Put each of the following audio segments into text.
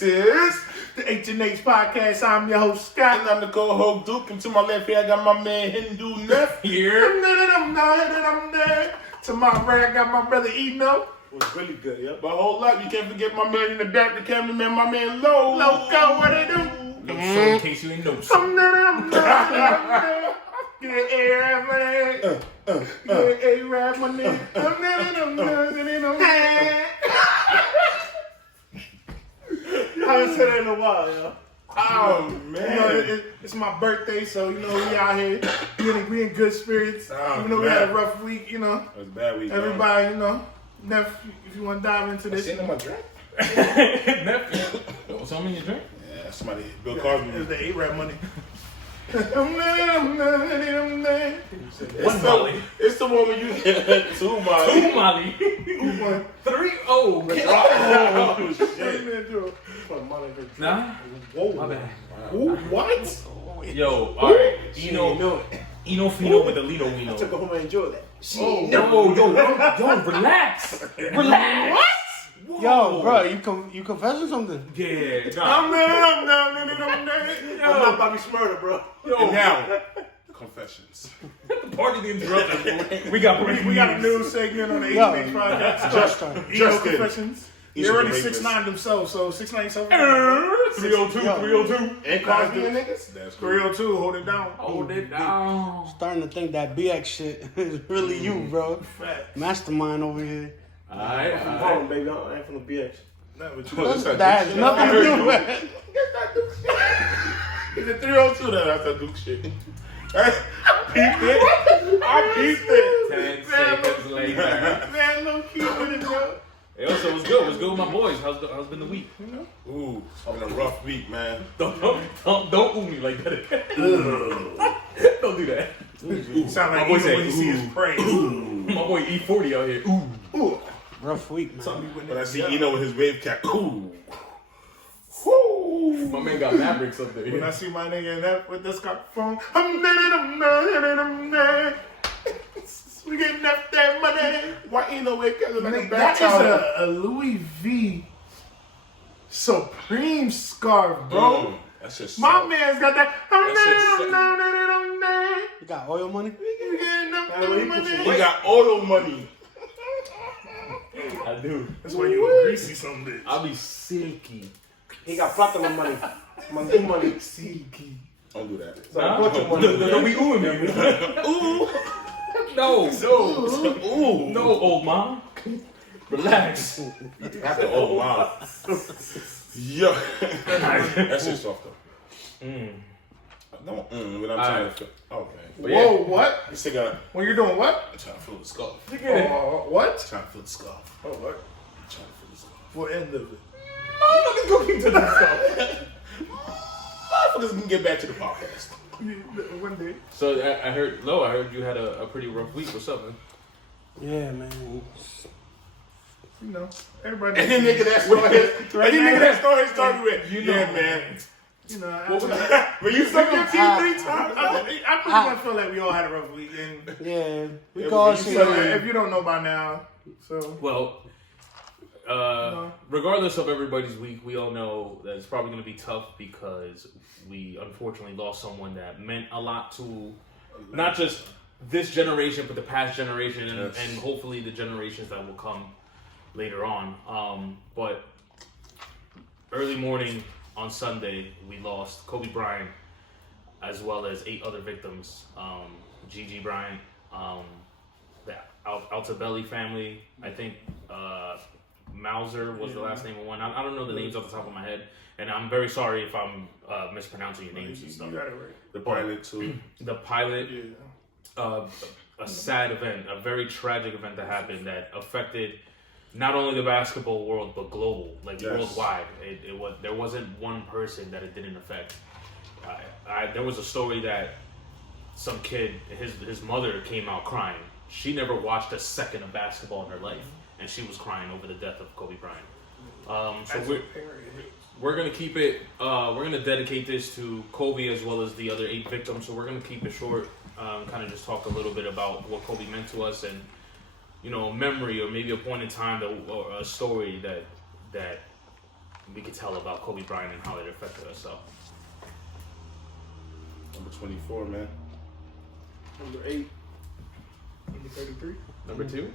This is the H&H Podcast. I'm your host, Scott. And I'm the co-host, Duke. And to my left here, I got my man, Hindu Nefty here. To my right, I got my brother, Yno. Was really good, yeah. But hold up, you can't forget my man in the back, the cameraman, my man, Lowso. What it do? Lowso, in case you ain't know. Get A-Rap money. Get A-Rap money. I haven't said that in a while, yo. Oh, man. It's my birthday, so, we out here. We in good spirits. Even though we had a rough week, It was a bad week, everybody, Neff, if you want to dive into this. Sitting in my drink? Nephew. What's on in your drink? Yeah, somebody, Bill Cosby. It's the A-Rap money. One Molly. It's the one when you get two Molly. Two Molly. 3-0. Oh, shit. Nah? Whoa. My bad. Ooh, what? Yo, alright. Eno Fino with the Lino Wino. Took her home and enjoyed that. Yo, relax. Relax. What? Yo, bro, you confessing something? Yeah, I'm not Bobby Smurder, bro. And now, confessions. the party didn't interrupt us. We got a new segment on the H&H Podcast. Just Confessions. They're already 6'9" themselves, so 6'9" yourself. 302. And Cosby and niggas? That's cool. 302, hold it down. Hold it down. Starting to think that BX shit is really you, bro. Fact. Mastermind over here. Alright. Home, baby. I ain't from the BX. That has nothing to do with it. Is it 302 that I said Duke shit? I peeped it. 10 seconds later. Man, low key with it, bro. Hey, also, what's good? What's good with my boys? How's been the week? Ooh, it's been a rough week, man. Don't ooh me like that. Don't do that. Sound like My boy even when you see his prey. My boy E40 out here. Ooh. Rough week, man. But I see Eno with his wave cap. Ooh. My man got Mavericks up there. When I see my nigga in that with this phone, we getting that money. Why Eno wave cap like a That back is towel? a Louis V Supreme scarf, bro. That's just My man's got that. You got oil money? He got oil money. I do. That's why you a greasy some bitch. I'll be silky. He got platinum money. Mango money. Silky. Don't do that. Don't be oohing me. Ooh. No. Ooh. No, old mom. Relax. That's the old mom. Yo. That's just soft though. No, when I'm trying to feel. Okay. But Whoa, yeah. what? This nigga, When you're doing what? I'm trying to feel the scarf. What? Trying to feel the scarf. Oh, what? Trying to feel the scarf. What end of it? Motherfuckers go into this stuff. Motherfuckers can get back to the podcast. One day. So I heard you had a pretty rough week. What's up, man? Yeah, man. Everybody. And then nigga that story started with, yeah, man. When you suck your teeth 3 times. I pretty much feel like we all had a rough week. And, Yeah, we can all see that. if you don't know by now, so. Well, regardless of everybody's week, we all know that it's probably going to be tough because we unfortunately lost someone that meant a lot to not just this generation, but the past generation and hopefully the generations that will come later on. But early morning on Sunday, we lost Kobe Bryant as well as 8 other victims. Gigi Bryant, the Altabelli family, I think Mauser was the last name of one. I don't know the names off the top of my head, and I'm very sorry if I'm mispronouncing your names and stuff. You got it right. The pilot too. The pilot, Yeah. a sad event, a very tragic event that happened that affected not only the basketball world but global, like worldwide. There wasn't one person that it didn't affect. There was a story that some kid, his mother came out crying. She never watched a second of basketball in her life, and she was crying over the death of Kobe Bryant. So we're gonna keep it. We're gonna dedicate this to Kobe as well as the other 8 victims. So we're gonna keep it short. Kind of just talk a little bit about what Kobe meant to us and a memory or maybe a point in time or a story that we could tell about Kobe Bryant and how it affected us. So, Number 24, man. Number 8. Number 33. Number 2.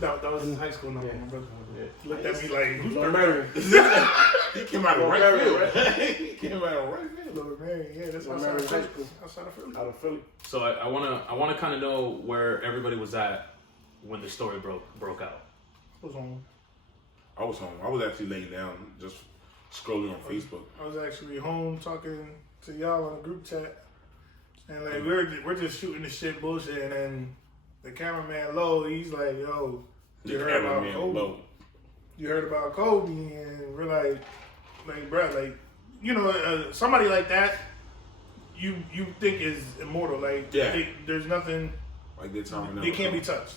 That was his high school number. Yeah. My brother Yeah. looked at me like, who's Lord Mary. He came out of right field. He came out of right field. Lord Mary? Yeah, that's Lord outside Mary of High Philly. School. Outside of Philly. Out of Philly. so I wanna kind of know where everybody was at when the story broke out. I was home. I was home. I was actually laying down, just scrolling on Facebook. I was actually home talking to y'all on a group chat, and like we're just shooting the shit bullshit, and then the cameraman Low, he's like, "Yo, you heard about Kobe? You heard about Kobe?" And we're like, bro, like, you know, somebody like that, you think is immortal, like, there's nothing, Like that time. they can't be touched.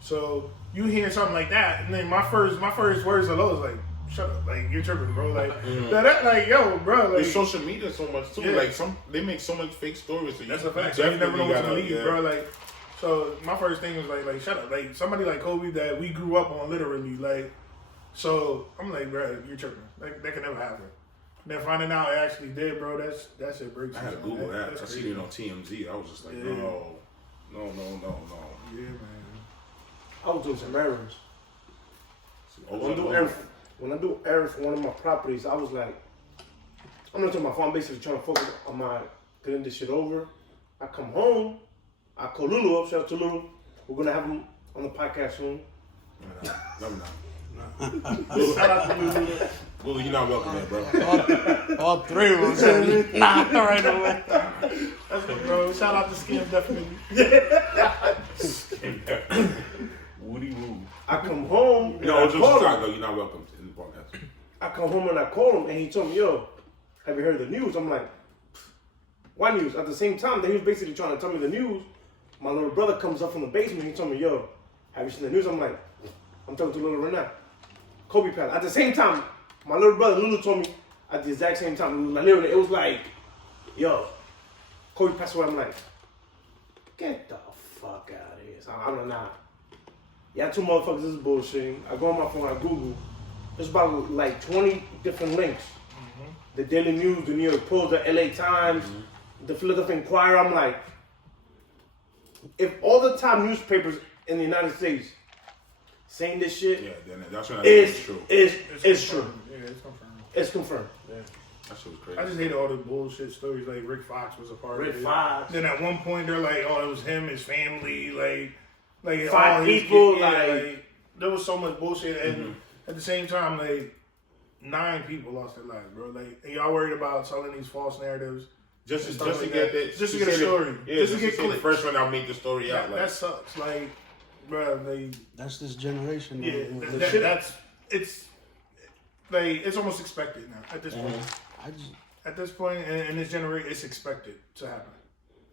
So you hear something like that, and then my first words to Low is like, "Shut up, like you're tripping, bro." Like that, like, yo, bro, like There's social media so much too. Yeah. Like they make so much fake stories. So that's a fact. So you never know what to believe, bro. Like, so my first thing was like, shut up, like somebody like Kobe that we grew up on, literally, like. So I'm like, bro, you're tripping. Like that could never happen. And then finding out it actually did, bro. That shit breaks. I had to me, Google man. that. That's I crazy. seen it on TMZ. I was just like, Yeah. no. Yeah, man. I was doing some errands. When I do errands for one of my properties, I was like, I'm not talking about phone, basically trying to focus on my getting this shit over. I come home, I call Lulu up, shout out to Lulu. We're gonna have him on the podcast soon. No, I'm not. Shout out to Lulu. Well, you're not welcome here, bro. All three of them said, nah, right away. That's what, bro. Shout out to Skim, definitely. Woody woo. I come home. and No, I just call him. talk though. You're not welcome in the podcast. I come home and I call him, and he told me, "Yo, have you heard the news?" I'm like, "What news?" At the same time that he was basically trying to tell me the news, my little brother comes up from the basement. He told me, "Yo, have you seen the news?" I'm like, "I'm talking to Lulu right now." Kobe passed. At the same time, my little brother Lulu told me at the exact same time. Like, literally, it was like, "Yo, Kobe passed away." I'm like, "Get the fuck out of here!" So I'm not. Yeah, two motherfuckers. This is bullshitting. I go on my phone. I Google. There's about like 20 different links. The Daily News, the New York Post, the LA Times, the Philadelphia Inquirer. I'm like, if all the top newspapers in the United States saying this shit, Yeah, then that's when I think it's true. It's true. Yeah, it's confirmed. It's confirmed. That shit was crazy. I just hate all the bullshit stories. Like Rick Fox was a part of it. Rick Fox. Then at one point they're like, "Oh, it was him, his family, like 5 all his people, kids." Yeah, like there was so much bullshit, and at the same time, like 9 people lost their lives, bro. Like, and y'all worried about telling these false narratives Just to like get that. that, Just to get a story. Yeah, Just to to get say the clicks. first one I'll make the story out. that sucks. Like, bro, like, That's this generation. yeah, man. that's it's almost expected now at this point. I just, At this point in this generation, it's expected to happen.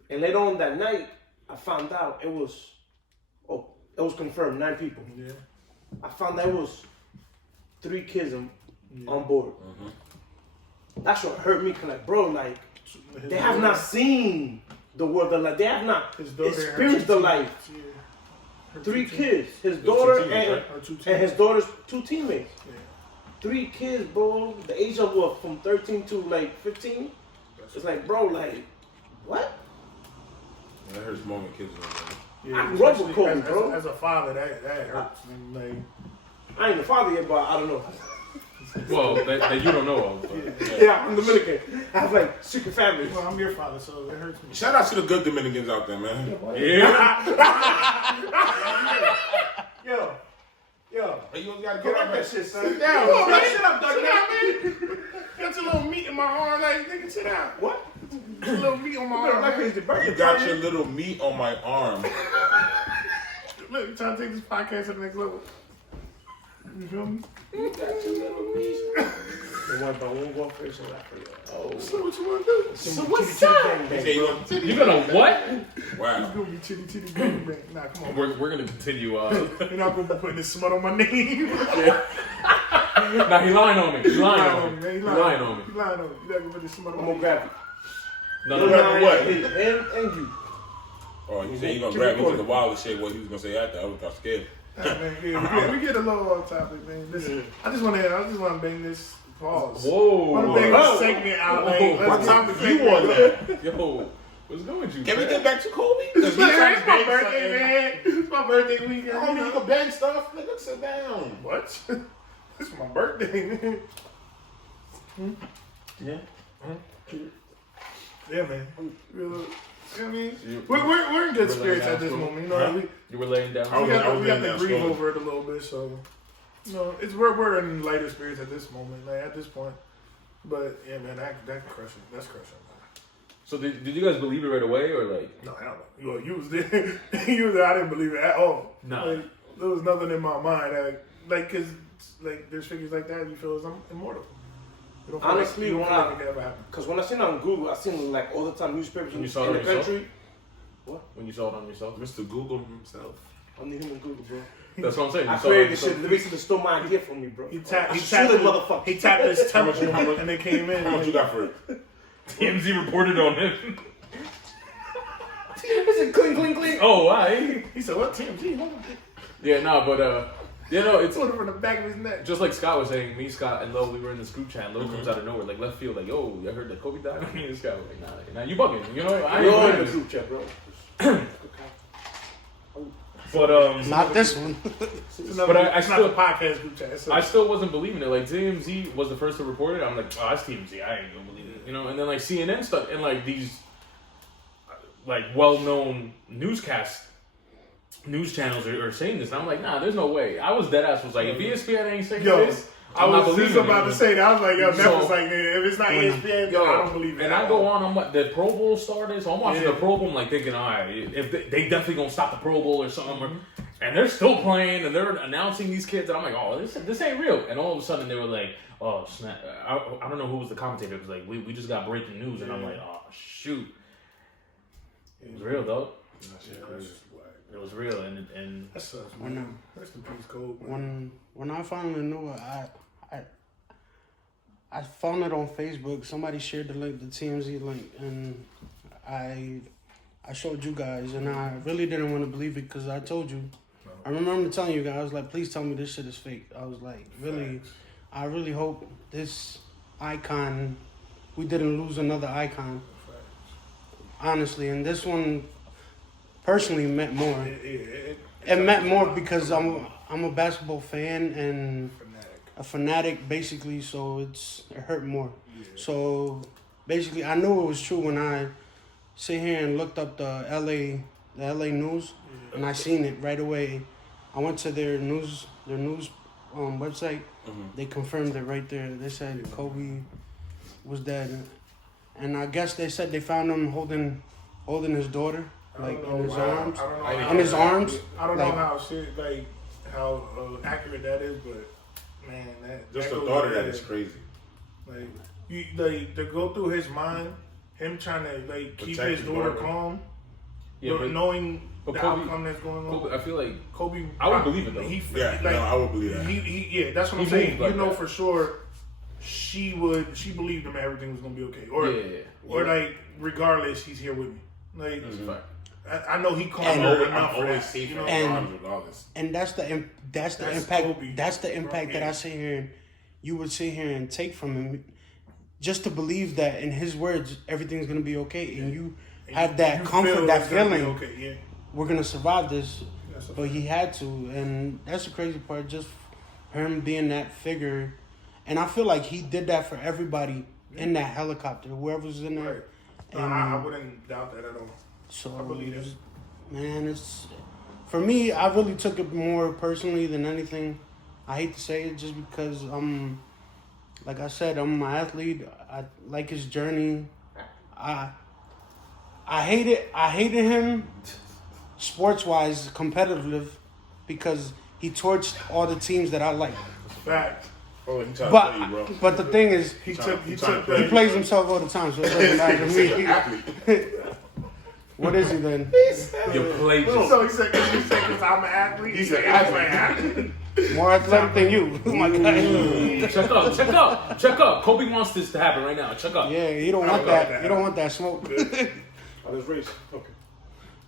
and later on that night, I found out it was confirmed 9 people. Yeah. I found out it was 3 kids on board. That's what hurt me, cause like, bro, like they have not seen the world of life. They have not His daughter and her experienced the 2 life. teammates. Yeah. Her 3 2 kids, his Those daughter 2 teammates, and, right? Her 2 and teammates. his daughter's 2 teammates. Yeah. 3 kids, bro. The age of what? From 13 to like 15. It's like, bro, like what? That hurts more when kids are Yeah, I grew up with especially Kobe, bro. As a father, that hurts. And like, I ain't the father yet, but I don't know. Well, that you don't know of. But. Yeah, I'm Dominican. I have like secret families. well, I'm your father, so it hurts me. Shout out to the good Dominicans out there, man. Yeah. Yo, Hey, you gotta go get like out that there. shit, son. Sit down, man. Shut up, dog. Sit down, man. Got your little meat in my arm, like, nigga, sit down. What? Your little meat on my You arm. like man. his birthday You got party? your little meat on my arm. Look, you trying to take this podcast to the next level. You feel me? You got your little meat. The one by one go first and after that. Oh. So what you want to do? So what's up? Say you want- You're gonna what? It's Wow. gonna be titty bang bang. Nah, come on. We're gonna continue. You're not gonna be putting this smut on my name. Nah, he lying on me. He lying on me. man. He lying on me. He lying on me. You're not gonna put this smut on I'm my gonna name. grab you. No, You're no, not- what? Him and you. Oh, you said you gonna grab me to the wildest shit. What he was gonna say after? I got scared. Man, we get a little off topic, man. Listen, I just want to bang this pause. Whoa. I want to bang this segment out. Like, let's topic You want that? Yo, what's going with you? Can we man? get back to Kobe? It's my birthday, man. It's my birthday weekend. Homie, you can bang stuff. Nigga, sit down. What? It's my birthday, man. Yeah. Yeah, man. You know what I mean? We're in good spirits at this moment. You know, You were laying down. we got to grieve over it a little bit, so you know, we're in lighter spirits at this moment, like at this point. But yeah, man, that crushing. That's crushing. So did you guys believe it right away, or like? No, hell no. Well, you was there. You was there. I didn't believe it at all. No. Like, there was nothing in my mind. Cause like there's figures like that, you feel I'm immortal. You don't feel Honestly, like, it ever happened. Because when I seen it on Google, I seen like all the time newspapers in the country. What? When you saw it on yourself? Mr. Google himself. I'm the human Google, bro. That's what I'm saying. I created this shit. They basically stole my idea from me, bro. He tapped his How much and they came in. How much you got for it? TMZ reported on him. It's a clink. Oh, why? He said, "What TMZ?" Yeah, no, but it's Put it from the back of his neck. just like Scott was saying. Me, Scott, and Lo, we were in this group chat. Lo comes out of nowhere, like left field, like, "Yo, you heard that Kobe died?" Me and Scott were like, "Nah, you bugging." You know, I ain't You're in believing the this. group chat, bro. But Not this one. But I it's still- not the podcast group chat. It's I still wasn't believing it. Like TMZ was the first to report it. I'm like, oh, that's TMZ. I ain't gonna believe it. You know. And then like CNN stuff and like these like well-known news channels are saying this. And I'm like, nah, there's no way. I was dead ass. Was like, if ESPN ain't saying this, I I'm not was just believing about it. to say that. I was like, yo, So- Netflix like, if it's not ESPN, Yo, I don't believe it. And I go on, the Pro Bowl started, so I'm watching Yeah. the Pro Bowl, I'm like thinking, all right, if they definitely gonna stop the Pro Bowl or something, and they're still playing, and they're announcing these kids, and I'm like, oh, this ain't real. And all of a sudden, they were like, oh snap! I don't know who was the commentator. It was like, we just got breaking news, and I'm like, oh shoot, it was real though. It was real, and That sucks, When man. Rest in peace, Cole. when I finally knew it, I found it on Facebook. Somebody shared the link, the TMZ link, and I showed you guys, and I really didn't want to believe it because I told you. I remember telling you guys, I was like, please tell me this shit is fake. I was like, really, I really hope this icon, we didn't lose another icon. Honestly, and this one personally meant more. It meant more because I'm a basketball fan and a fanatic basically, so it hurt more. So basically, I knew it was true when I sit here and looked up the LA news, and I seen it right away. I went to their news website. They confirmed it right there. They said Kobe was dead, and I guess they said they found him holding his daughter like in his arms. In his arms. I don't know how accurate that is, but man, Just that the goes thought of there. that is crazy. Like to go through his mind, him trying to like keep Protect his his daughter daughter. calm, yeah, but knowing the Kobe- outcome that's going on. Kobe, I feel like Kobe, I would believe it though. I would believe that. Yeah, that's what He I'm saying. moved like you know that. for sure, she believed him everything was gonna be okay, or yeah. like regardless, he's here with me. Like That's a fact. I know he calmed And- her I'm enough for always that. safe You in know, his And- arms regardless. And that's the That's impact. Kobe. That's the impact that I sit here and you would sit here and take from him, just to believe that in his words everything's gonna be okay, and you have that you comfort, feel that it's gonna be feeling. Okay, yeah. We're gonna survive this, That's a but he had to, and that's the crazy part. Just him being that figure, and I feel like he did that for everybody in that helicopter, whoever's in there. Right. And I wouldn't doubt that at all. so, I believe it. man, it's for me. I really took it more personally than anything. I hate to say it, just because like I said, I'm an athlete. I like his journey. I hated him sports wise, competitive, because he torched all the teams that I like. Fact. Oh, he trying to play you, bro. But the thing is, He trying took to he plays himself all the time, so it doesn't matter to He's an me. athlete. What is he then? You played So he said, because I'm an athlete. He's an athlete. More athletic than you. Oh my God. Check up. Kobe wants this to happen right now. Check up. Yeah, you don't want that. You don't want that smoke. On his race. Okay.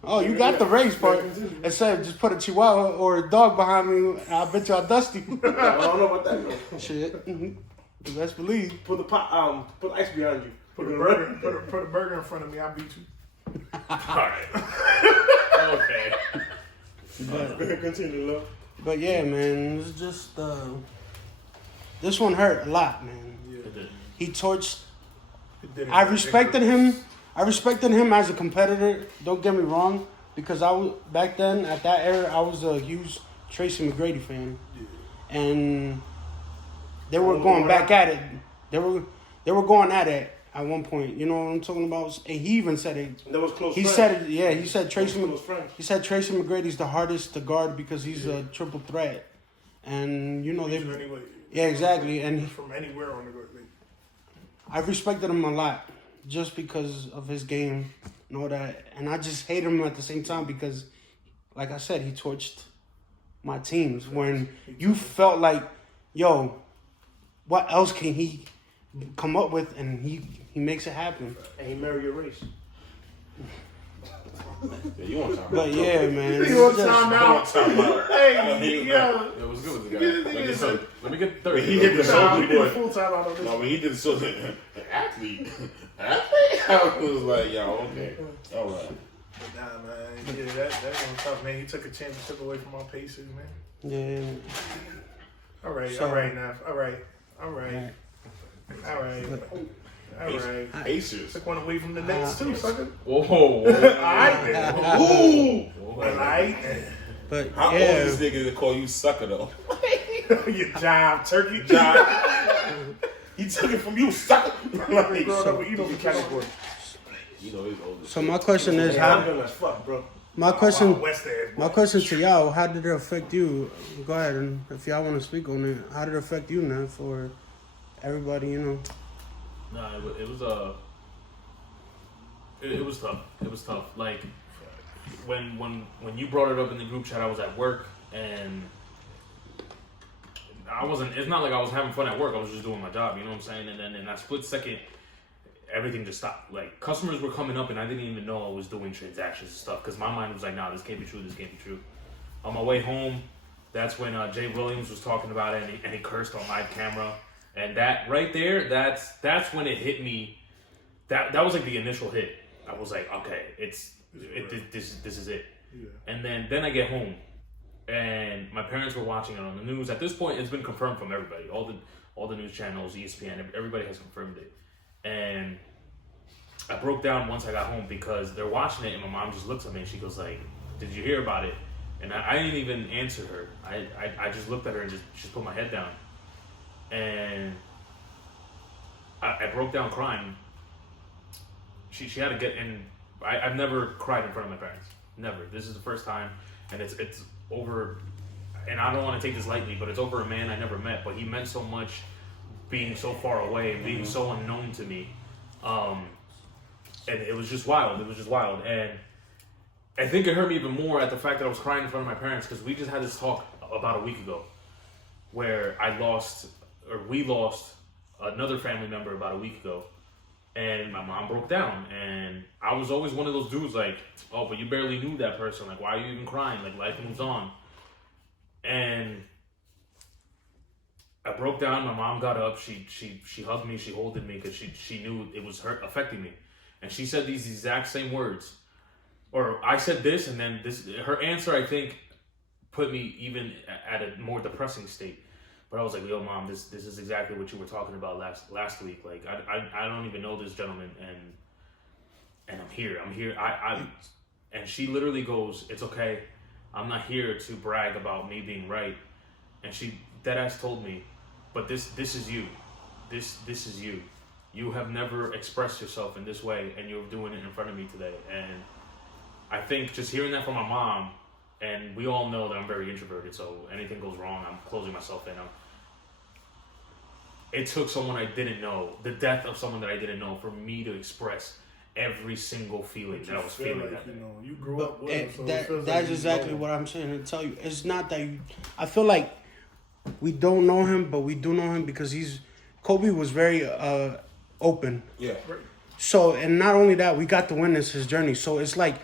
Oh, you got the race part. It said just put a chihuahua or a dog behind me, and I bet y'all dusty. I don't know about that, though. Shit. Best believe. Put the ice behind you. Put a burger in front of me, I'll beat you. Alright. Okay. Continue, love. But yeah, man, it's just this one hurt a lot, man. Yeah. He torched. I respected him. I respected him as a competitor. Don't get me wrong, because I was back then at that era. I was a huge Tracy McGrady fan, and they were going back at it. They were going at it at one point. You know what I'm talking about? And he even said it. That was close. He friends. said it. Yeah, he said Tracy. He said Tracy McGrady's the hardest to guard because he's a triple threat, and you know they. Anyway, Yeah, exactly, and he's from anywhere on the court. I respected him a lot just because of his game and all that. And I just hate him at the same time because, like I said, he torched my teams when you felt like, yo, what else can he come up with? And he makes it happen. And he married your race. Yeah, you want time out. But yeah, man. You want time out? Hey, yo. It was good with the guy. Let me get 30. He hit the soldier boy. Full time out on this. No, when he did the soldier, athlete. I was like, yo, okay, all right. Nah, man. Yeah, that was tough, man. He took a championship away from our Pacers, man. Yeah. All right, now. All right. Pacers. Took one away from the Nets too, sucker. Whoa. All right, then. Ooh. All right, then. But How old is this nigga to call you sucker though? Your job, turkey. John. He took it from you, sucker. Like, growing up with Yno IG. You know he's older. So my question is, I'm done as fuck, bro. my question West End, boy. My question to y'all, how did it affect you? Go ahead, and if y'all want to speak on it, how did it affect you now for everybody, you know? Nah, it was it was tough. It was tough. Like when you brought it up in the group chat, I was at work and I wasn't. It's not like I was having fun at work. I was just doing my job. You know what I'm saying? And then in that split second, everything just stopped. Like customers were coming up, and I didn't even know I was doing transactions and stuff because my mind was like, "Nah, this can't be true. This can't be true." On my way home, that's when Jay Williams was talking about it, and he cursed on live camera. And that right there, that's when it hit me. That was like the initial hit. I was like, okay, this is it. Yeah. And then I get home, and my parents were watching it on the news. At this point, it's been confirmed from everybody. All the news channels, ESPN, everybody has confirmed it. And I broke down once I got home because they're watching it, and my mom just looks at me and she goes like, "Did you hear about it?" And I didn't even answer her. I just looked at her and just put my head down. And I broke down crying. She had to get in. I've never cried in front of my parents. Never. This is the first time, and it's over. And I don't want to take this lightly, but it's over a man I never met. But he meant so much, being so far away and being so unknown to me. And it was just wild. It was just wild. And I think it hurt me even more at the fact that I was crying in front of my parents because we just had this talk about a week ago, where we lost another family member about a week ago, and my mom broke down, and I was always one of those dudes like, oh, but you barely knew that person, like why are you even crying, like life moves on. And I broke down. My mom got up, she hugged me, she holded me because she knew it was her affecting me, and she said these exact same words, or I said this, and then her answer I think put me even at a more depressing state. But I was like, yo, Mom, this is exactly what you were talking about last week. Like, I don't even know this gentleman, and I'm here. And she literally goes, it's okay. I'm not here to brag about me being right. And she deadass told me, but this is you. This is you. You have never expressed yourself in this way, and you're doing it in front of me today. And I think just hearing that from my mom, and we all know that I'm very introverted, so anything goes wrong, I'm closing myself in. It took someone I didn't know, the death of someone that I didn't know, for me to express every single feeling that I was feeling like, that day. You grew up with him, so that's like exactly what I'm saying to tell you. It's not that I feel like we don't know him, but we do know him because Kobe was very open. Yeah. So, and not only that, we got to witness his journey. So it's like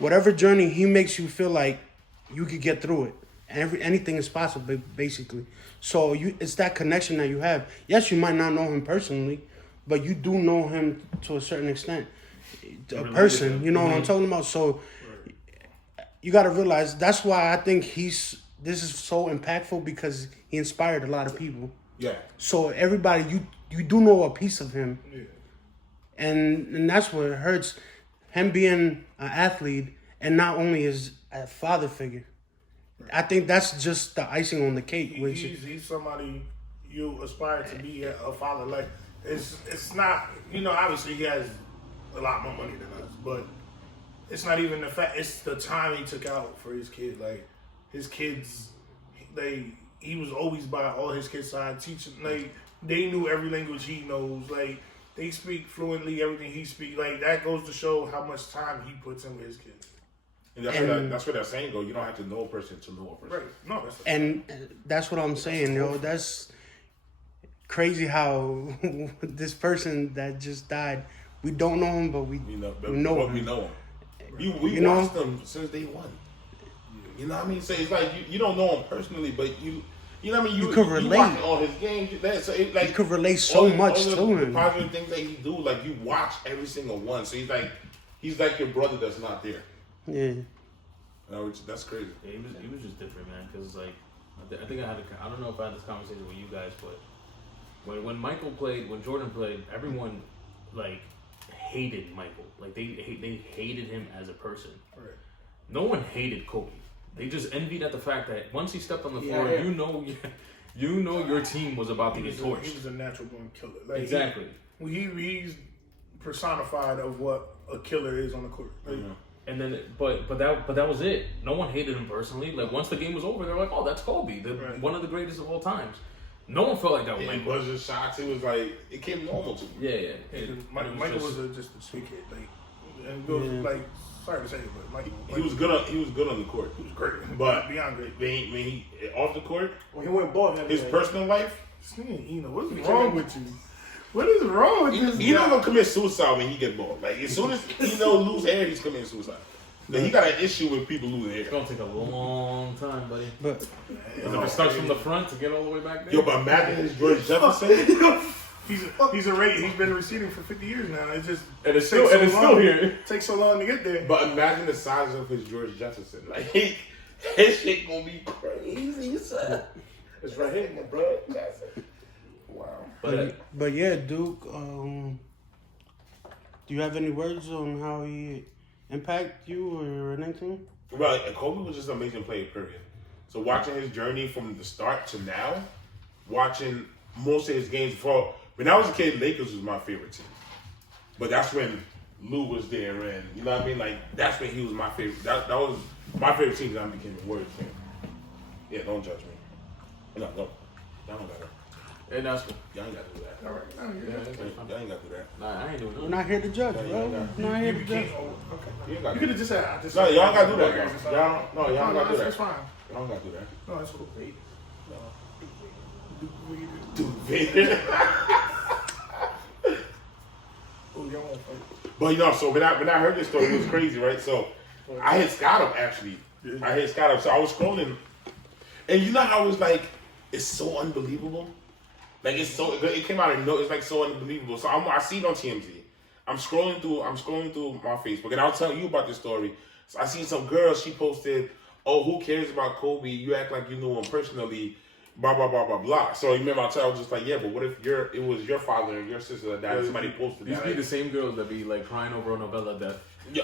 whatever journey he makes you feel like you could get through it. Anything is possible, basically. So it's that connection that you have. Yes, you might not know him personally, but you do know him to a certain extent. A person, you know what I'm talking about? So you got to realize that's why I think this is so impactful, because he inspired a lot of people. Yeah. So everybody, you do know a piece of him. Yeah. And that's what hurts, him being an athlete and not only as a father figure. I think that's just the icing on the cake. He's somebody you aspire to be a father. Like, it's not, obviously he has a lot more money than us, but it's not even the fact, it's the time he took out for his kid. Like, his kids, he was always by all his kids' side, teaching, like, they knew every language he knows, like, they speak fluently everything he speaks. Like, that goes to show how much time he puts in with his kids. And that's where that saying goes. You don't have to know a person to know a person. Right. No, that's what I'm saying, yo. That's crazy how this person that just died, we don't know him, but we know him. We know him. We watched them since day one. You know what I mean? So it's like you don't know him personally, but you know what I mean? You could relate. You watch all his games. You could relate so much to him. The positive things that he do, like you watch every single one. So he's like your brother that's not there. Yeah. That's crazy. Yeah, he was just different, man. Because like, I think I don't know if I had this conversation with you guys, but when Jordan played, everyone like hated Michael. Like they hated him as a person. Right. No one hated Kobe. They just envied at the fact that once he stepped on the floor, you know your team was about to get torched. He was a natural born killer. Like, exactly. He's personified of what a killer is on the court. Like, And then, but that was it. No one hated him personally. Like once the game was over, they were like, "Oh, that's Kobe, one of the greatest of all times." No one felt like that. It was just shots. It was like it came normal to me. Yeah. Michael was just a sweet kid. Like, and goes like, sorry to say it, but Michael, he was good on the court. He was great, but beyond great. When he off the court, when he went ball, his personal life. What's wrong with you? What is wrong with this? He not gonna commit suicide when he get bored. Like as soon as he lose hair, he's committing suicide. Like, he got an issue with people losing hair. It's gonna take a long time, buddy. But if it starts from the front to get all the way back there. Yo, but imagine his George Jefferson. He's been receding for 50 years now. It's still here. It takes so long to get there. But imagine the size of his George Jefferson. Like his shit gonna be crazy, son. It's right here, my bro. Wow. But yeah, Duke. Do you have any words on how he impact you or anything? Well, Kobe was just an amazing player, period. So watching his journey from the start to now, watching most of his games before. When I was a kid, Lakers was my favorite team. But that's when Lou was there, and you know what I mean? Like, that's when he was my favorite. That was my favorite team that I became a Warriors fan. Yeah, don't judge me. No, don't. Y'all don't gotta. Hey, that's cool. Y'all ain't gotta do that. All right. Y'all ain't gotta do that. Nah, I ain't doing We're it. not here to judge, bro. We're not here to judge. You ain't gotta You do could that. have just said, No, y'all gotta do that. Y'all don't gotta do that. That's fine. Y'all don't gotta do that. No, that's cool. Dude, Vader. Oh, y'all won't fight. But so when I heard this story, it was crazy, right? So I hit Scott up actually. I hit Scott up. So I was scrolling, and you know how it was like, it's so unbelievable. Like it came out of nowhere. It's like so unbelievable. So I see it on TMZ. I'm scrolling through my Facebook, and I'll tell you about this story. So I seen some girl. She posted, "Oh, who cares about Kobe? You act like you knew him personally." Blah blah blah blah blah. So you remember I was just like, yeah, but what if it was your father and your sister that died? And somebody posted These that. be the same girls that be like crying over a novella death. And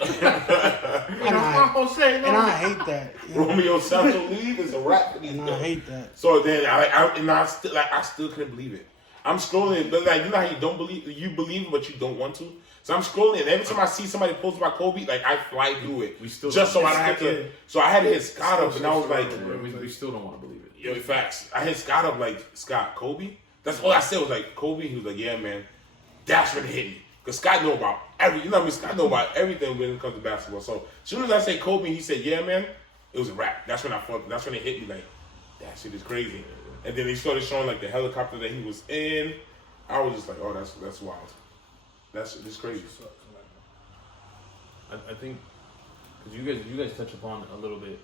I hate that. Romeo Santos leave is a rap for these And girls. I hate that. So then I still couldn't believe it. I'm scrolling, but like you know how you believe it, but you don't want to. So I'm scrolling, and every time I see somebody post about Kobe, like I fly through it. We still just so I don't have to. So I had to hit Scott up, and I was like, We still don't want to believe it. yo, facts. I hit Scott up like, Scott, Kobe? That's all I said was like, Kobe? He was like, yeah, man. That's when it hit me. Because Scott know about Scott know about everything when it comes to basketball. So as soon as I say Kobe, he said, yeah, man, it was a wrap. That's when it hit me like, that shit is crazy. And then they started showing like the helicopter that he was in. I was just like, oh, that's wild. That's crazy. I think because you guys touched upon it a little bit.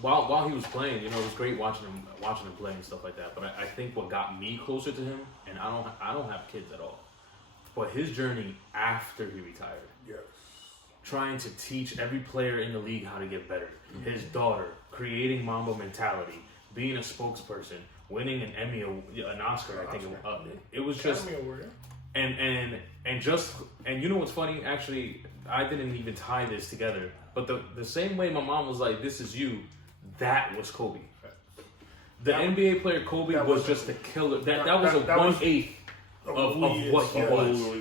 While he was playing, it was great watching him play and stuff like that. But I think what got me closer to him, and I don't have kids at all, but his journey after he retired. Yes. Trying to teach every player in the league how to get better. His daughter creating Mamba Mentality, being a spokesperson, winning an Emmy, an Oscar. I think it was just. And you know what's funny? Actually, I didn't even tie this together. But the same way my mom was like, "This is you," that was Kobe. The NBA player Kobe was just a killer. That was a 1/8 of what he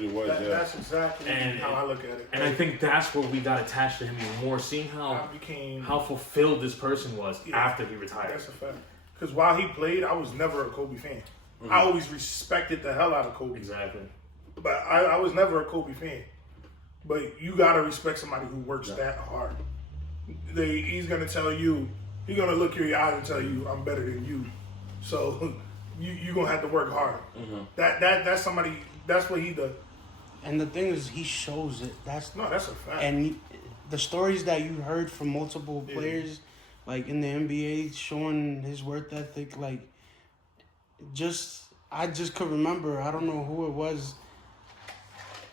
was. That's exactly how I look at it. And I think that's where we got attached to him even more, seeing how fulfilled this person was after he retired. That's a fact. Because while he played, I was never a Kobe fan. I always respected the hell out of Kobe. Exactly. But I was never a Kobe fan. But you gotta respect somebody who works that hard. He's gonna tell you, he's gonna look you in your eyes and tell you, "I'm better than you." So you're gonna have to work hard. That's somebody. That's what he does. And the thing is, he shows it. That's a fact. And the stories that you heard from multiple players, like in the NBA, showing his work ethic, like I just could remember. I don't know who it was.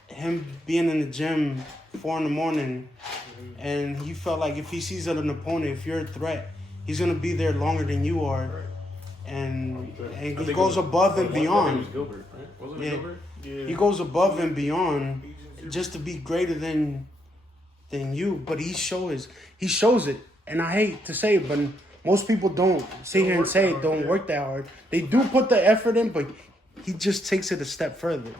Him being in the gym 4 a.m, and he felt like if he sees an opponent, if you're a threat, he's gonna be there longer than you are, and he goes above and beyond. It was Gilbert, right? Wasn't it Gilbert? Yeah. He goes above and beyond just to be greater than you. But he shows it, and I hate to say it, but most people don't sit here and say it, don't work that hard. They do put the effort in, but he just takes it a step further.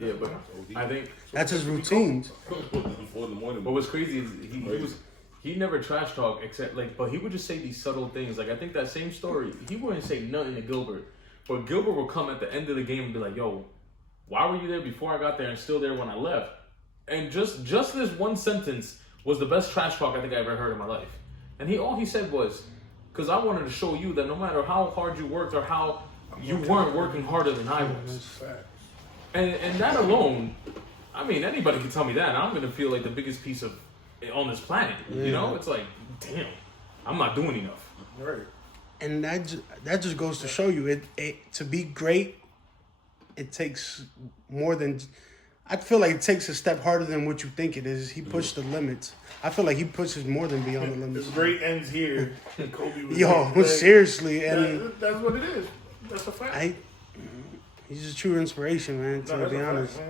Yeah, but I think that's his routine. But what's crazy is he never trash talk except but he would just say these subtle things. Like I think that same story, he wouldn't say nothing to Gilbert, but Gilbert would come at the end of the game and be like, "Yo, why were you there before I got there and still there when I left?" And just this one sentence was the best trash talk I think I ever heard in my life. And all he said was, "Because I wanted to show you that no matter how hard you worked or how you weren't working harder than I was." And that alone, I mean, anybody can tell me that, and I'm gonna feel like the biggest piece of on this planet. Yeah. It's like, damn, I'm not doing enough. Right. And that just goes to show you, it to be great, it takes more than. I feel like it takes a step harder than what you think it is. He pushed the limits. I feel like he pushes more than beyond the limits. His great ends here. Kobe was seriously, and that's what it is. That's a fact. He's a true inspiration, man. To be honest,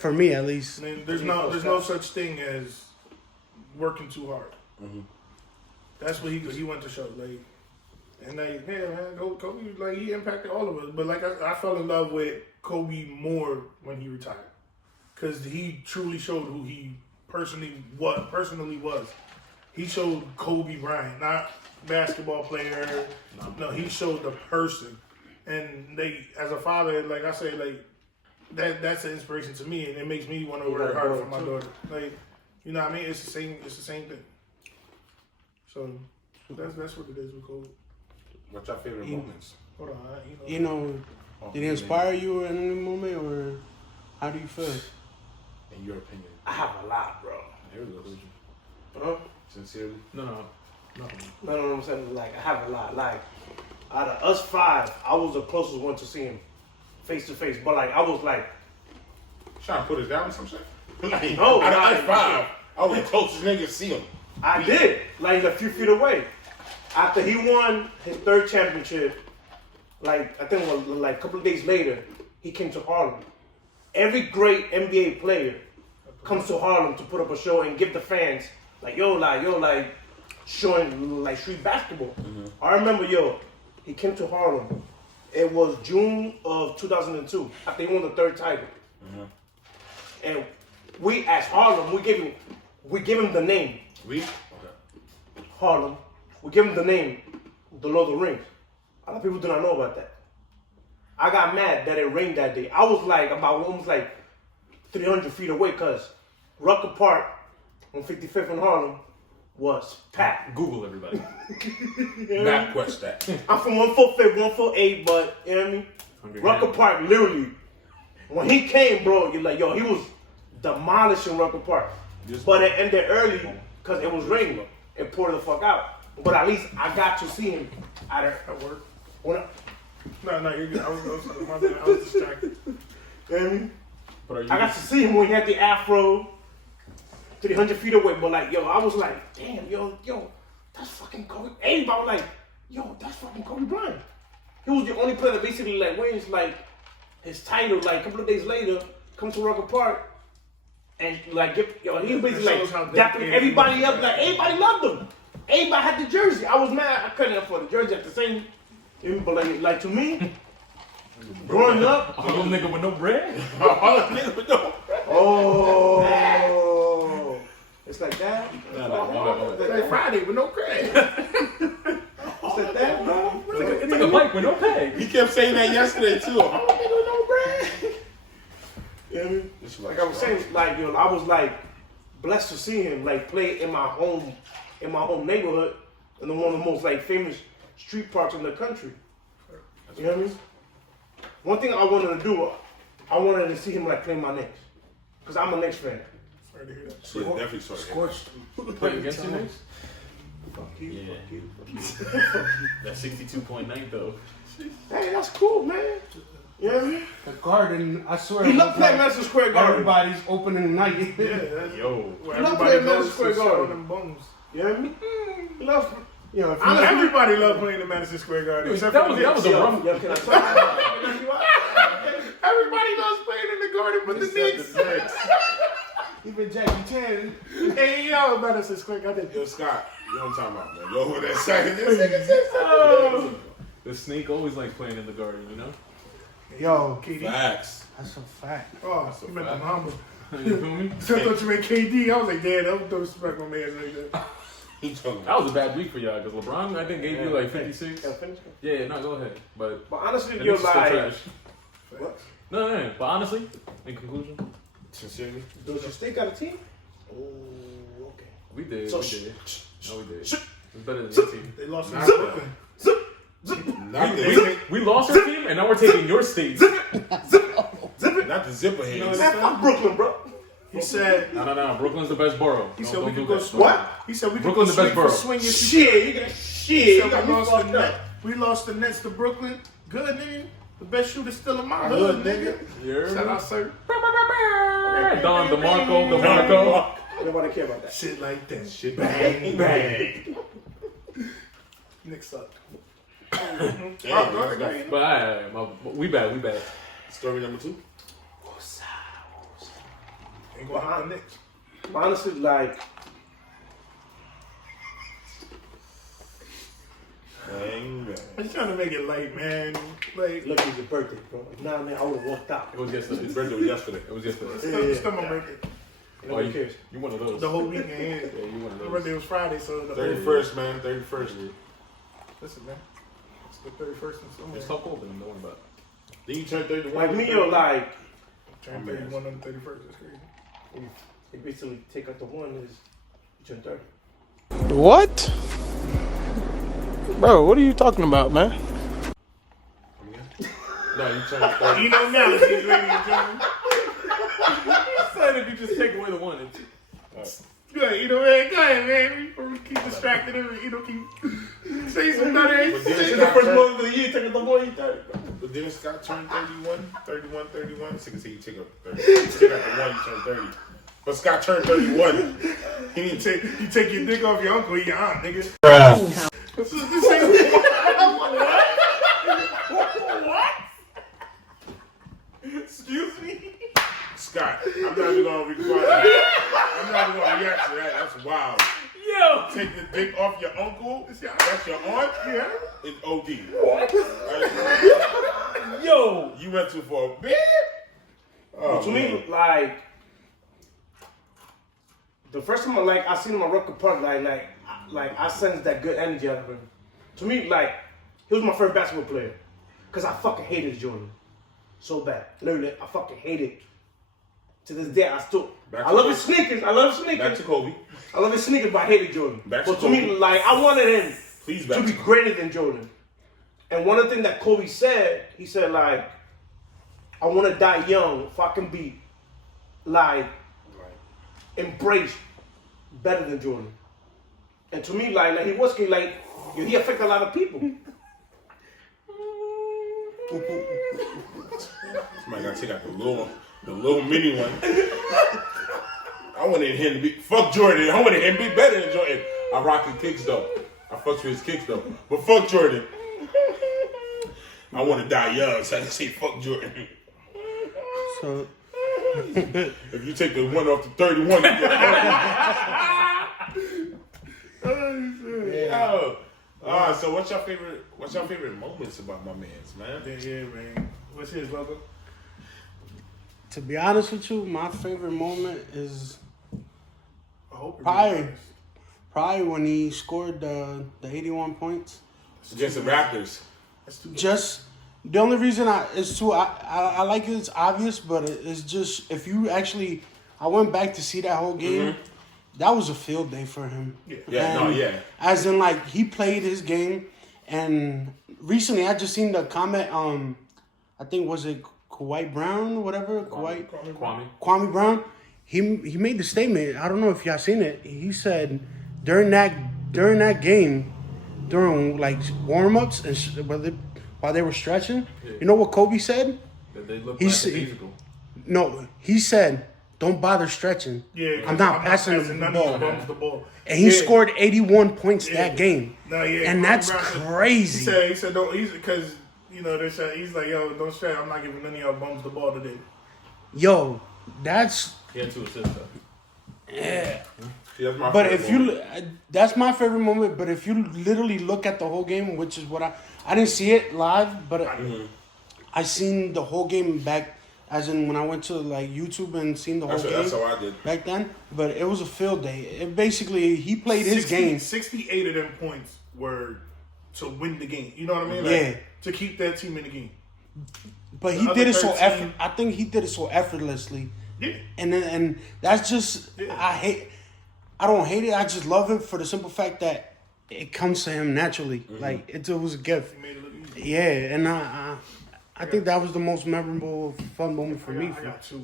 for me at least. I mean, there's no such thing as working too hard. That's what he went to show. And man, Kobe, he impacted all of us. But I fell in love with Kobe more when he retired, because he truly showed who he personally was. He showed Kobe Bryant, not basketball player. No, he showed the person. And as a father, like I say, that's an inspiration to me, and it makes me want to work harder for my daughter. You know what I mean? It's the same thing. So that's what it is with Kobe. What's your favorite moments? Hold on, did he inspire you in any moment, or how do you feel? In your opinion, I have a lot, bro. There we go. Huh? Sincerely? No. I'm saying, I have a lot. Out of us 5, I was the closest one to see him face to face. But I was trying to put us down or some shit? No, out of us 5, I was the closest nigga to see him. I did, a few feet away. After he won his 3rd championship, I think a couple of days later, he came to Harlem. Every great NBA player comes to Harlem to put up a show and give the fans showing street basketball. I remember, he came to Harlem. It was June of 2002 after he won the 3rd title. And we, as Harlem, we give him the name. Harlem. We give him the name, the Lord of the Rings. A lot of people do not know about that. I got mad that it rained that day. I was almost 300 feet away, because Rucker Park on 55th in Harlem was packed. Google everybody. MapQuest that. I'm from 145, 148, but you know what I mean? Rucker Park, literally. When he came, bro, he demolishing Rucker Park. But it ended early because it was raining. It poured the fuck out. But at least I got to see him at work. No, you're good. I was distracted. You know what I mean? I got to see him when he had the afro 300 feet away. But like, yo, I was like, damn, yo, that's fucking Kobe. Everybody was like, yo, that's fucking Kobe Bryant. He was the only player that basically like wins like his title like a couple of days later, come to Rucker Park and like he basically like dapping everybody up. Like everybody loved him. Everybody had the jersey. I was mad I couldn't afford the jersey at the same. But like to me, growing up, a little nigga with no bread. Oh, it's like that. Like Friday with no credit. It's like that, bro. It's like a bike with no pay. He kept saying that yesterday too. I'm a nigga with no bread. You know what I mean? Like I was saying, like I was like blessed to see him like play in my home neighborhood in one of the most like famous street parks in the country. You know what I mean? One thing I wanted to do, I wanted to see him like play my Knicks, cause I'm a Knicks fan. Sorry to hear that. Yeah, definitely sorry. Scorched. Play against the Knicks? Fuck you. Yeah. That's 62.9 though. Hey, that's cool, man. You know what I mean? The Garden, I swear. He love playing Madison Square Garden. Everybody's opening night. Yeah, that's Yo. where He love everybody playing Madison goes Square to show Garden. them bones. You know what I mean? He loves. You know, Everybody loved playing the Madison Square Garden. Except That for was the a Knicks. rough. Yo, can I talk? Everybody loves playing in the Garden, but the Knicks. Even Jackie Chan. Hey, yo, Madison Square Garden. Yo, Scott, you know what I'm talking about, man. Go over that second. This nigga said something. The snake always like playing in the garden, you know? Yo, KD. Facts. that's a fact. Oh, you meant the Mamba. You feel me? I thought you meant KD. I was like, damn, don't disrespect my man like that. He talking That was a bad week for y'all because LeBron, I think, gave you like 56. Finish. Yeah, no, go ahead. But honestly, the you're Knicks are still like, trash. what? No. But honestly, in conclusion, Sincerely. Does your state got a team? Oh, okay. we did. So we did. No, we did. sh- It's better than your team. They lost in Not Brooklyn. We lost our team, and now we're taking your state. Not the zipper You know hands. what Man, fuck Brooklyn, bro. He said, No. Brooklyn's the best borough. he Don't- said we don't could do go that. swing. What? He said we could Brooklyn's go the best swing for borough. swinging. Shit, you got shit. He You said got me fucked up. we lost the Nets to Brooklyn. Good, nigga. The best shooter still in my hood, nigga. Yeah. Shout out, sir. Don DeMarco. Nobody care about that. Shit like that. Shit. Bang, bang. Knicks suck. Damn, But we bad. Story number 2. Ain't going behind the Knicks. But honestly, like, Bang, bang. I'm trying to make it light, man. Like, look, it's your birthday, bro. If not, man, I would have walked out. It was yesterday. His birthday was yesterday. It was yesterday. it's still my birthday. Nobody cares. You one of those. The whole weekend. Yeah, you one of My those. birthday was Friday, so the 31st, man. 31st. Listen, man. It's the 31st and somewhere. It's tough open. Don't worry about it. Then you turn 31. Like me, or like, Turn 31 on the 31st. That's crazy. you basically take out the one is you turn 30. What? Bro, what are you talking about, man? No, you turn 30. You know now, ladies and gentlemen. He said if you just take away the one. Go ahead, you know, man. Go ahead, man. We keep distracted and, keep say some better. But then This is the Scott first turned- month of the year, taking the boy, you 30. But then Scott turned 31. So you can say you take up 30. You take out the one, you turn 30. But Scott turned 31. He didn't take you take your dick off your uncle or your aunt, nigga. This ain't what? Excuse me? Scott, I'm not even gonna record that. I'm not even gonna react to that. That's wild. Yo! Take the dick off your uncle. That's your aunt. Yeah. It's OD. Yo! You went too far. Bitch. Oh, To me, like, the first time I seen him at Rucker Park, like I sensed that good energy out of him. To me, like, he was my first basketball player. Cause I fucking hated Jordan. So bad. Literally, I fucking hate it. To this day, I still, I love his sneakers. I love his back sneakers. to Kobe. I love his sneakers, but I hated Jordan. Back to But to me, Kobe. like, I wanted him Please to back be to Kobe. greater than Jordan. And one of the things that Kobe said, he said, like, I want to die young if I can be, like, embraced better than Jordan. And to me, like he was like he affected a lot of people. Somebody gotta take out the little mini one. I wanted him to be fuck Jordan. I wanted him to be better than Jordan. I rock his kicks though. I fucks with his kicks though. But fuck Jordan. I want to die young, so I can say fuck Jordan. So if you take the one off the 31, you get so what's your favorite moments about my man's, man? Yeah, man. What's his logo? to be honest with you, my favorite moment is I hope probably when he scored the 81 points. Against the Raptors. That's too good. Just the only reason I like it, it's obvious, but it's just if you actually, I went back to see that whole game. Mm-hmm. That was a field day for him. Yeah. As in, like, he played his game, and recently I just seen the comment. I think was it Kwame Brown or whatever. Kwame Brown. He made the statement. I don't know if y'all seen it. He said during that game, during like warm-ups and while they were stretching, you know what Kobe said? That they look physical. No, he said, "Don't bother stretching. Yeah, I'm not passing the ball." And he scored 81 points that game. And that's crazy. He said don't, because he's like, yo, don't stretch. I'm not giving none of y'all bums the ball today. Yo, that's he had 2 assists though. Yeah. That's my but favorite if moment. that's my favorite moment. But if you literally look at the whole game, which is what I didn't see it live, but I seen the whole game back. As in when I went to like YouTube and seen the whole game. That's how I did. Back then. But it was a field day. It basically, he played his game. 68 of them points were to win the game. You know what I mean? Like, yeah. To keep that team in the game. But he did it so I think he did it so effortlessly. Yeah. And that's just, I don't hate it. I just love it for the simple fact that it comes to him naturally. Mm-hmm. Like, it was a gift. He made it look easy. Yeah. And I think that was the most memorable, fun moment for me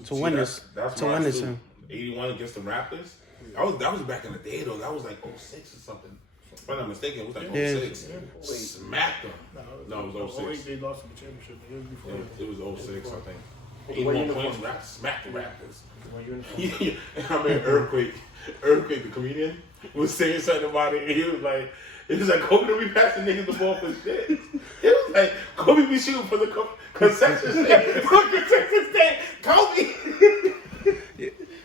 to win this. That's to win this. 81 against the Raptors. That was back in the day though. That was like 06 or something. If I'm not mistaken, it was like 06. Smacked them. No, it was 06. 08, they lost the championship. The year before. It was 06, I think. 81 points, smacked the Raptors. I mean, Earthquake, the comedian, was saying something about it, and he was like, Kobe don't be passing niggas the ball for shit. It was like, Kobe be shooting for the concession stand. Kobe.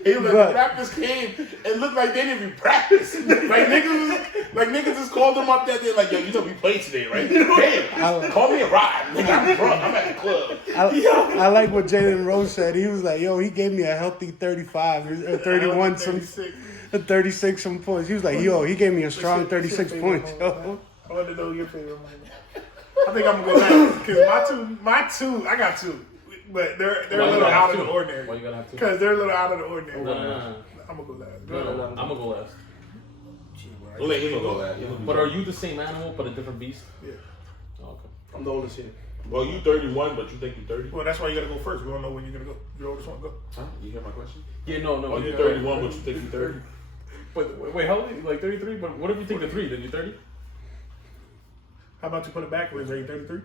He was like, the Raptors came and looked like they didn't even practice. Like niggas just called them up that day, like, yo, you know we played today, right? Damn, call me a ride. Nigga, I'm drunk. I'm at the club. I like what Jalen Rose said. He was like, yo, he gave me a healthy 35 or 31 36 some points. He was like, yo, he gave me a strong 36 points. Yo. I want to know your favorite moment. I think I'm gonna go last because my two, I got two, but they're a little out of the ordinary. Why you gotta have two? Because they're a little out of the ordinary. No. I'm gonna go last. No, I'm gonna go last. We'll let him go last. But are you the same animal but a different beast? Yeah. Oh, okay. I'm the oldest here. Well, you 31, but you think you 30? Well, that's why you gotta go first. We don't know when you're gonna go. You're oldest one, go. Huh? You hear my question? Yeah, no. Oh, you 31, but you think you 30? But wait, how old are you? Like 33? But what if you think the 3? Then you 30? How about you put it backwards? Are you 33?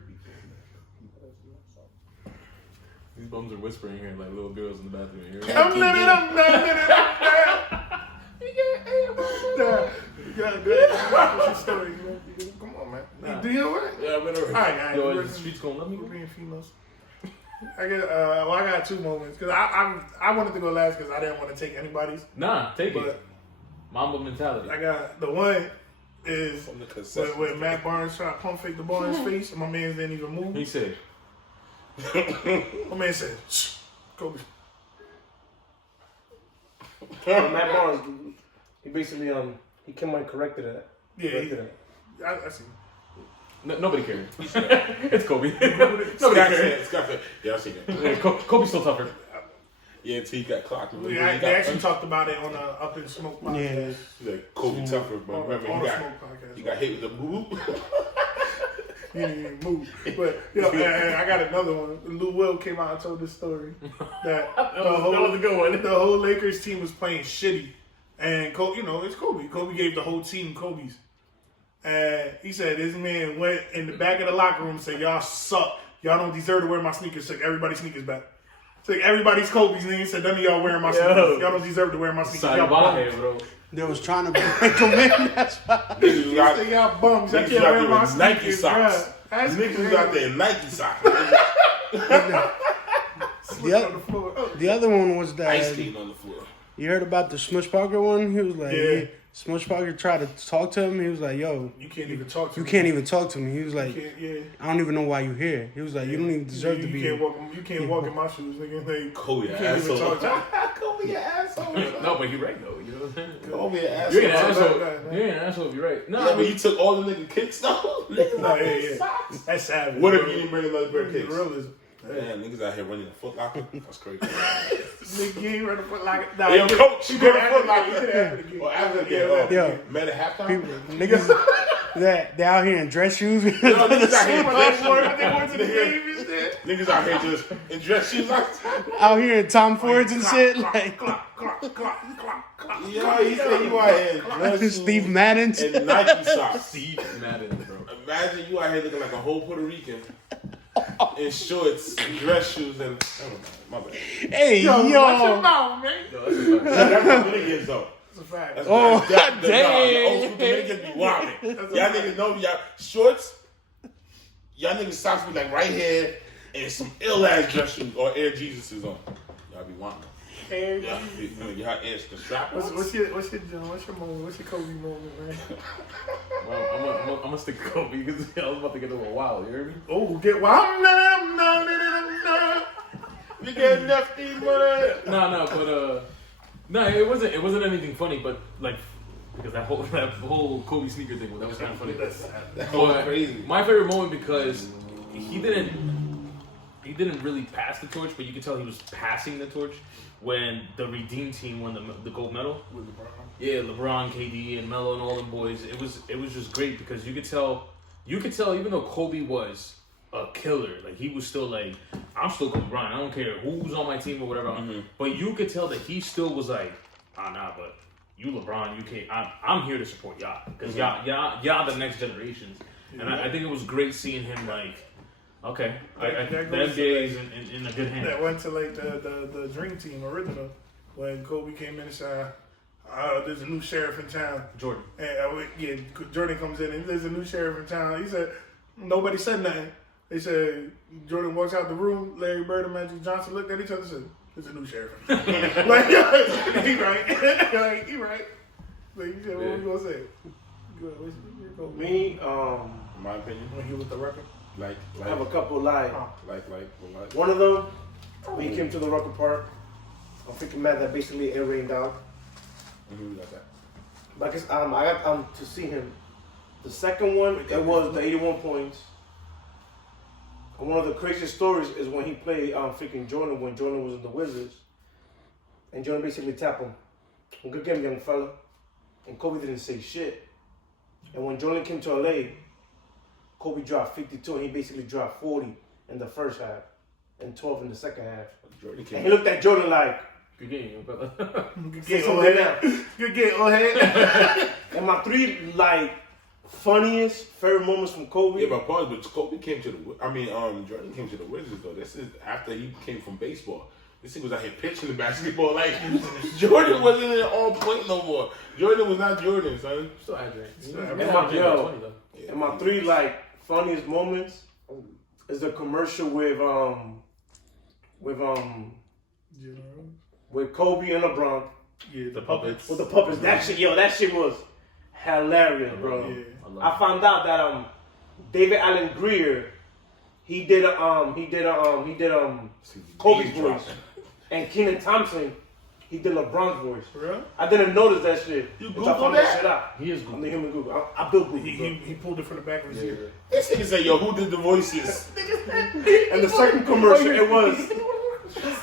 These bums are whispering here like little girls in the bathroom. Here. I'm living up. What's your story? Come on, man. You deal with it? Yeah, I've been over. All right, Yo, guys. the streets gonna love me. We're being females. I got two moments because I wanted to go last because I didn't want to take anybody's. Nah, take it. Mamba mentality. I got the one is when Matt Barnes tried to pump fake the ball in his face and my man didn't even move. He said, my man said, shh, Kobe. Matt Barnes, he basically he came and corrected it. Yeah, I see. Nobody cared. It's Kobe. Nobody cared. Yeah, I see that. Yeah, Kobe's still tougher. Yeah, until he got clocked. They actually talked about it on Up in Smoke podcast. Yeah. He's like Kobe tougher, but remember he got hit with the boot. You didn't even move. But and I got another one. Lou Will came out and told this story that that was a good one. The whole Lakers team was playing shitty, and Kobe, it's Kobe. Kobe gave the whole team Kobe's, and he said this man went in the back of the locker room and said, "Y'all suck. Y'all don't deserve to wear my sneakers." Took everybody's sneakers back. Took everybody's Kobe's, and he said, "None of y'all wearing my sneakers. Y'all don't deserve to wear my sneakers. Y'all bums." Bro. They was trying to break them in. That's why. Niggas say y'all bums. I can't wear my Nike sneakers, socks. bruh. Niggas was out there in Nike socks. The other one was that Ice skating on the floor. you heard about the Smush Parker one. He was like, Smush Parker tried to talk to him. He was like, "Yo, you can't even talk to me. You can't even talk to me." He was like, "I don't even know why you're here." He was like, "You don't even deserve to be here." You can't walk in my shoes, nigga. Like, Kobe, you can't even talk to me. Kobe, you asshole. No, but you're right though. You know what I'm saying? Kobe, an asshole. You're an asshole. You're an asshole if you're right. No, yeah, but you took all the nigga kicks though. That's savage. What if you didn't bring another pair of kicks? Realism. Man, niggas out here running a Foot Locker. That's crazy. Nigga, you ain't running a Foot Locker. Nah, Yo, coach, you did a Foot Locker. Or after the game. Yo, man at halftime. Niggas, they out here in dress shoes. Niggas out here Niggas out here just in dress shoes. Out here in Tom Fords and shit. Like, yo, he said you out here in dress shoes Steve Madden and Nike socks. Steve Madden, bro. Imagine you out here looking like a whole Puerto Rican in shorts, dress shoes, and my bad. Hey, yo. Watch your mouth, man. That's Dominicans though. That's a fact. That's Oh, dang. dang. Old school Dominicans be wildin'. Y'all niggas know y'all shorts. Y'all niggas socks be like right here and some ill ass dress shoes or Air Jesuses on. Y'all be wanting. Y'all ass the strap. What's your moment? What's your Kobe moment, man? Well, I'm gonna stick to Kobe because I was about to get a little wild. You heard me? Oh, get wild. You get Nefty money. No, it wasn't anything funny, but like because that whole Kobe sneaker thing, that was kind of funny. That was crazy. My favorite moment because he didn't really pass the torch, but you could tell he was passing the torch when the Redeem team won the gold medal. With LeBron. Yeah, LeBron, KD, and Melo, and all them boys. It was just great because you could tell even though Kobe was a killer, like he was still like, I'm still Kobe Bryant. I don't care who's on my team or whatever. Mm-hmm. But you could tell that he still was like, but you LeBron, you can't. I'm here to support y'all because y'all the next generations. And I think it was great seeing him like, okay, the NBA is in a good hand. That went to like the Dream Team original when Kobe came in and said, there's a new sheriff in town. Jordan. And Jordan comes in and there's a new sheriff in town. He said, nobody said nothing. They said, Jordan walks out the room, Larry Bird and Magic Johnson looked at each other and said, there's a new sheriff. Like, he right. Like, he right. Like, you said, what were you going to say? Me, in my opinion. When he was the record? Like, I have a couple like one of them, when he came to the Rucker Park, I'm freaking mad that basically it rained out. Mm-hmm, got that. But I guess I got to see him. The second one, it was the 81 points. And one of the craziest stories is when he played freaking Jordan when Jordan was in the Wizards. And Jordan basically tapped him. Good game, young fella. And Kobe didn't say shit. And when Jordan came to LA, Kobe dropped 52 and he basically dropped 40 in the first half and 12 in the second half. And he looked at Jordan like, good game, brother. Good game, old head. Good game, old head. And my three funniest favorite moments from Kobe. Yeah, but Kobe came to Jordan came to the Wizards though. This is after he came from baseball. This thing was out here pitching the basketball. Like, Jordan wasn't in on point no more. Jordan was not Jordan, son. Still hydrate. And my three funniest moments is the commercial with Kobe and LeBron. Yeah, the puppets. With the puppets. That shit was hilarious, bro. Yeah. I found out that David Allen Greer, he did Kobe's voice. And Kenan Thompson, he did LeBron's voice. Really? I didn't notice that shit. You Googled I found that shit out. He is Google. I'm the human Google. I built Google. He pulled it from the back of his ear. This nigga say, yo, who did the voices? And the second commercial, it was.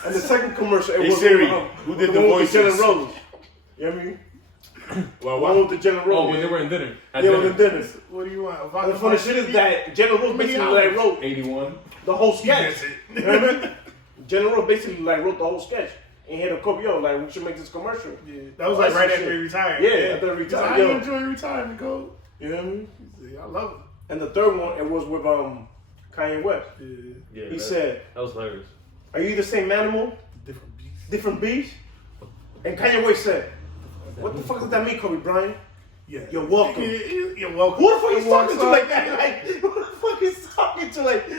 And the second commercial, it Hey was. Siri, who did the voices? Jalen Rose. You know what I mean? Well, One with the General. Oh, when they were in dinner. They were in dinner. What do you want? And the funny shit is that General basically like wrote 81. the whole sketch. You know what I mean? General basically like wrote the whole sketch. And he had a Kobe, yo, like, we should make this commercial. Yeah. That was like right after he retired. Yeah, after he retired. How you enjoy retirement, Cole? You know what I mean? I love it. And the third one, it was with Kanye West. Yeah, He said, that was hilarious. are you the same animal? Different beats. Different beast? And Kanye West said, what the fuck does that mean, Kobe Bryant? Yeah. You're welcome. You're welcome. Who the fuck is talking to like that? Like, who the fuck is talking to like,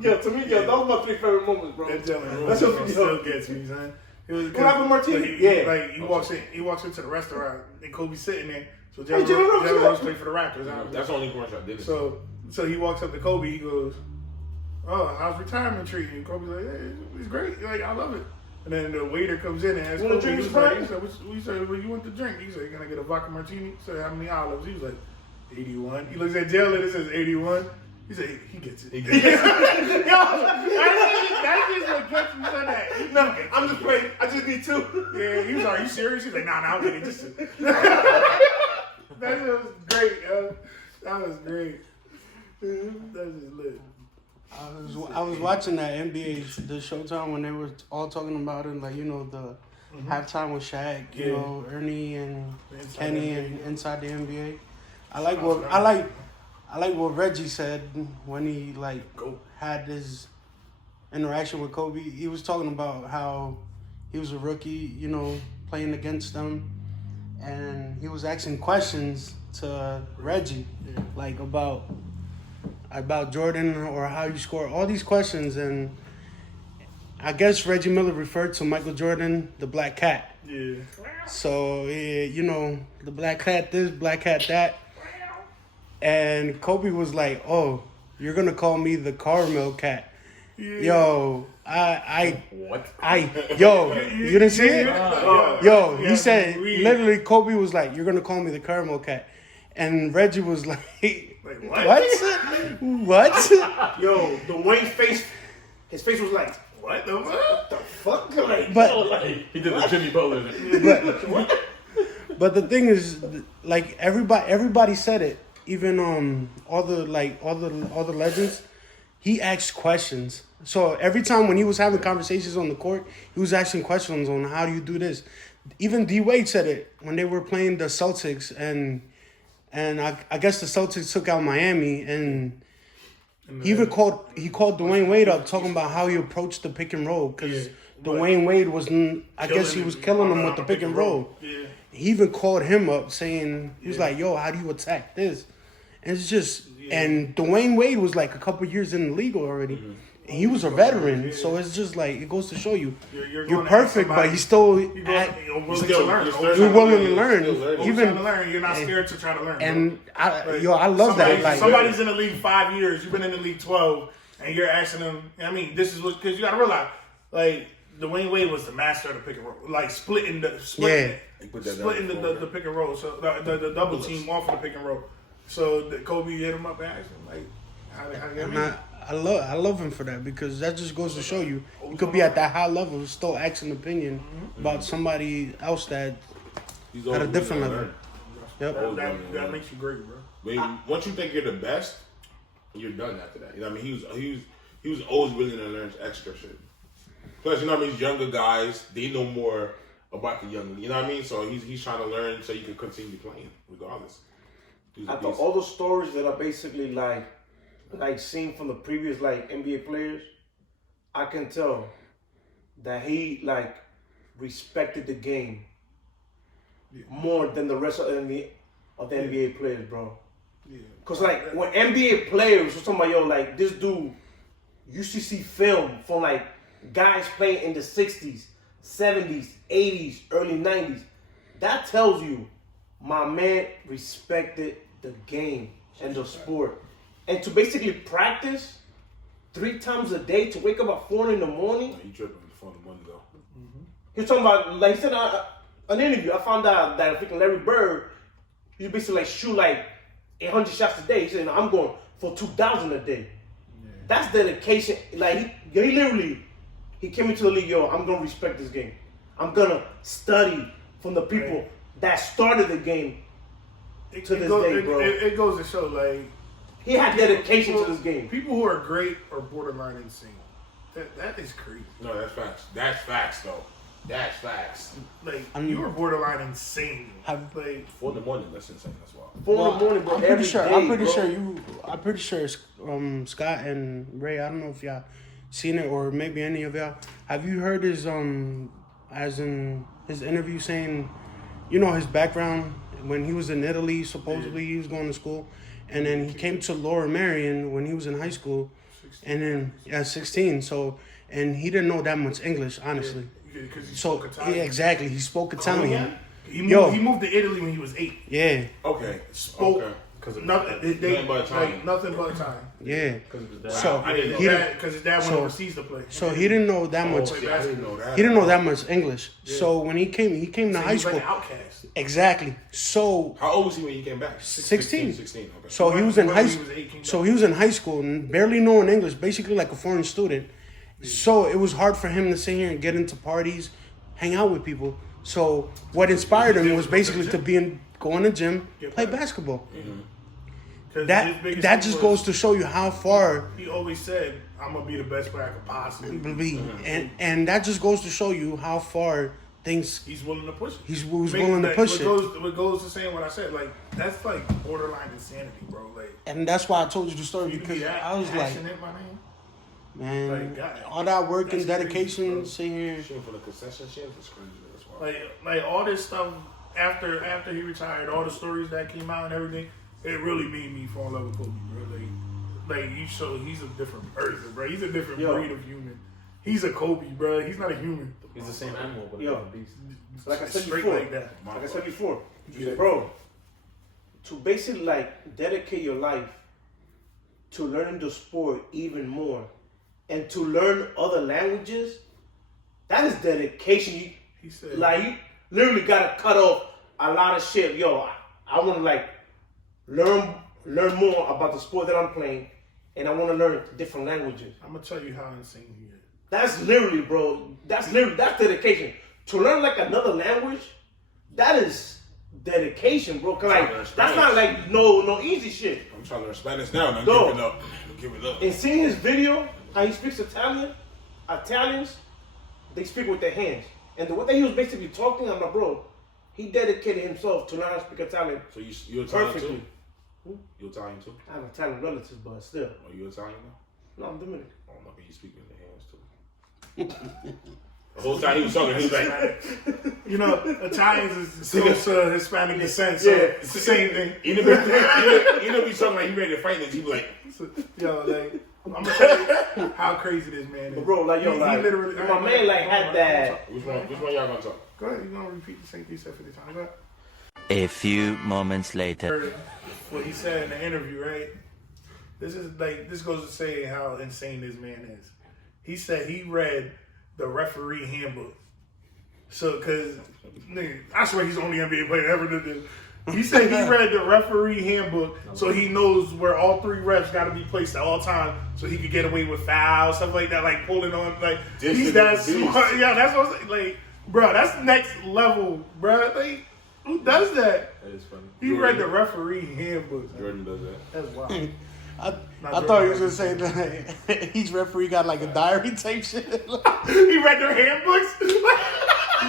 yo, to me, yo, that was my 3 favorite moments, bro. That's what still gets me, son. It was What happened, Martini? Like he walks into the restaurant and Kobe's sitting there. So Hey, Jerry Jerry Rose played for the Raptors. That's the only commercial I did. So he walks up to Kobe. He goes, "Oh, how's retirement treating you?" And Kobe's like, "Hey, it's great. Like I love it." And then the waiter comes in and asks Want a Kobe, drink, he said, Sprite? "What you want to drink?" He said, "Can I get a vodka martini?" He said, "How many olives?" He was like, 81. He looks at jail and it says 81. He said, he gets it. Yo, that's just what gets me so that. No, I'm just playing. I just need 2. Yeah, he was like, "Are you serious?" He's like, "Nah, I'll get it." Just that was great, yo. That was great. That was just lit. I was watching that NBA, the Showtime, when they were all talking about it, like, you know, the halftime with Shaq, you know, Ernie and Kenny and Inside the NBA. I like what Reggie said when he like had his interaction with Kobe. He was talking about how he was a rookie, you know, playing against them, and he was asking questions to Reggie, like about Jordan or how you score, all these questions, and I guess Reggie Miller referred to Michael Jordan, the Black Cat. Yeah. So, you know, the Black Cat this, Black Cat that. And Kobe was like, "Oh, you're gonna call me the Caramel Cat." Yeah. Yo, yo, you didn't see it? Yo, he said, literally, Kobe was like, "You're gonna call me the Caramel Cat." And Reggie was like, what? What? Yo, Dwayne's face, his face was like, what the fuck? Like, but he did the Jimmy Butler. But the thing is, like, everybody said it. Even all the legends, he asked questions. So every time when he was having conversations on the court, he was asking questions on how do you do this. Even D Wade said it when they were playing the Celtics, and I guess the Celtics took out Miami, and he even called Dwayne Wade up talking about how he approached the pick and roll, because Dwayne Wade was, I guess he was killing him with the pick and roll. Yeah. He even called him up saying, he was like, "Yo, how do you attack this?" And it's just, and Dwayne Wade was like a couple years in the league already. Mm-hmm. And he was a veteran, so it's just like, it goes to show you, you're perfect, but he's still willing to learn. You're not scared to try to learn. And I love that. Like, somebody's in the league 5 years, you've been in the league 12, and you're asking them. I mean, this is what, because you got to realize, like, Dwayne Wade was the master of the pick and roll, like splitting the pick and roll, so the double team off of the pick and roll. So Kobe hit him up and asked him, like, how do you mean? I love him for that, because that just goes to show you could be at that high level still asking an opinion about somebody else that at a different level. Yep. That makes you great, bro. Once you think you're the best, you're done after that. You know what I mean? He was always willing to learn extra shit. Plus, you know what I mean? Younger guys, they know more about the younger. You know what I mean? So he's trying to learn so you can continue playing regardless. After all the stories that are basically like seen from the previous like NBA players, I can tell that he like respected the game more than the rest of the NBA players, bro. Yeah. Cause like when NBA players were talking about, yo, like this dude used to see film from like guys playing in the 60s, 70s, 80s, early 90s. That tells you my man respected the game and the sport. And to basically practice 3 times a day, to wake up at 4 in the morning. He tripping at 4 in the morning, though. Mm-hmm. He was talking about, like he said an interview, I found out that freaking Larry Bird, he basically like shoot like 800 shots a day. He said, I'm going for 2,000 a day. Yeah. That's dedication. Like he literally, he came into the league, yo, I'm going to respect this game. I'm going to study from the people that started the game to this day, bro. It goes to show, like, he had dedication to this game. People who are great are borderline insane. That is crazy. No, that's facts. That's facts, though. That's facts. Like, you were borderline insane. Like 4 in the morning, that's insane as well. 4 in the morning, bro. I'm pretty sure Scott and Ray, I don't know if y'all seen it or maybe any of y'all. Have you heard his as in his interview saying, you know, his background when he was in Italy, supposedly he was going to school, and then he came to Lower Merion when he was in high school, 16. And then 16. So, and he didn't know that much English, honestly. Because he spoke Italian. Yeah, exactly. He spoke Italian. He moved to Italy when he was 8. Yeah. Okay. Spoke nothing but Italian. Nothing but Italian. Yeah. So because his dad went overseas to play. So he didn't know that much. I didn't know that. He didn't know that much English. Yeah. So when he came to high school. Like an outcast. Exactly. So how old was he when he came back? 16. 16. Okay. So he was in high school. So he was in high school and barely knowing English, basically like a foreign student. So it was hard for him to sit here and get into parties, hang out with people. So what inspired him was basically to go in the gym, play basketball. Mm-hmm. That just goes to show you how far he always said, "I'm gonna be the best player I could possibly be," and that just goes to show you how far things he's willing to push it. He was willing to push it. What goes to saying what I said, like that's like borderline insanity, bro. Like, and that's why I told you the story because I was like. Man, all that work and dedication, crazy, sitting here. Shit for the concession shit was crazy as well. Like all this stuff after he retired, all the stories that came out and everything, it really made me fall in love with Kobe, bro. Like you show he's a different person, bro. He's a different breed of human. He's a Kobe, bro. He's not a human. He's the same animal, but a different beast. Like I said straight before, bro, to basically like dedicate your life to learning the sport even more. And to learn other languages, that is dedication. He said, like, you literally gotta cut off a lot of shit. Yo, I want to like learn more about the sport that I'm playing, and I want to learn different languages. I'm gonna tell you how insane he is. That's literally, bro. That's dedication. To learn like another language, that is dedication, bro. Cause like that's not like no easy shit. I'm trying to learn Spanish now, and I'm giving up. And seeing his video. How he speaks Italians, they speak with their hands. And the way that he was basically talking, I'm like, bro, he dedicated himself to learn how to speak Italian. So you're Italian too? Who? You're Italian too? I have Italian relatives, but still. Are you Italian now? No, I'm Dominican. Oh, no, but you speak with your hands too. The whole time he was talking, he was like, you know, Italians is so Hispanic descent, so it's the same thing. Even if he's talking like he ready to fight this, he be like, yo, like, I'm gonna tell you how crazy this man is. But bro, like, yo, he literally, my man, like, had that. Which one y'all gonna talk? Go ahead, you're gonna repeat the same thing you said 50 times. Go ahead. A few moments later. What he said in the interview, right? This goes to say how insane this man is. He said he read the referee handbook. So, cause nigga, I swear he's the only NBA player ever did this. He said he read the referee handbook so he knows where all 3 refs got to be placed at all times so he could get away with fouls, stuff like that, like pulling on, like, he's that smart. Yeah, that's what I'm saying. Like, bro, that's next level, bro. Like, who does that? That is funny. He read the referee handbook. Jordan does that. That's wild. I thought he was gonna say that each referee got like a diary type shit. He read their handbooks?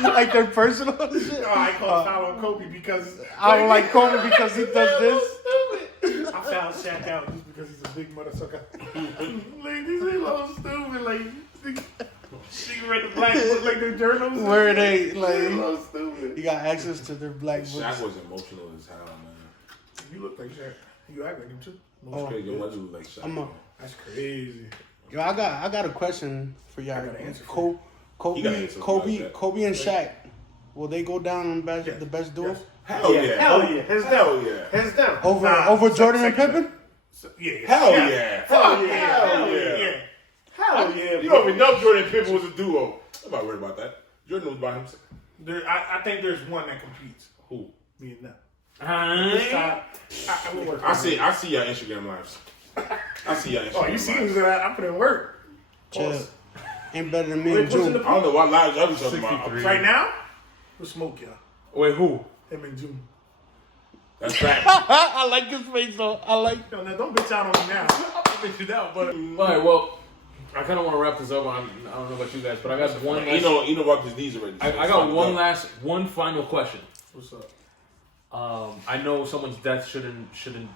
Like their personal shit. No, I call foul on Kobe because I don't like Kobe because he does this. I found Shaq out just because he's a big motherfucker. Like, these are all stupid. Like, she read the black book like their journals. Where they like? So stupid. You got access to their black books. Shaq was emotional as hell, man. You look like Shaq. You act like him too. That's crazy. Yo, why do you look like Shaq? That's crazy. Yo, I got a question for y'all. I got an answer. Kobe and Shaq, will they go down on the best duo? Yes. Hell yeah. Hands down. Over Jordan and Pippen? Yeah. Hell yeah. Hell yeah. You don't even know Jordan and Pippen was a duo. I'm not worried about that. Jordan was by himself. I think there's one that competes. Who? Me and them. I see y'all Instagram lives. I see y'all Instagram lives. Oh, you see me that? I put in work. Chill. Ain't better than me and June. I don't know what lives y'all be talking about. Right now, we'll smoke y'all. Wait, who? him in June. That's fact. I like his face though. I like. Yo, now don't bitch out on me now. I'll bitch you down, but. All right, well, I kind of want to wrap this up. I don't know about you guys, but I got one. Eno rubbed his knees already. I got one final question. What's up? I know someone's death shouldn't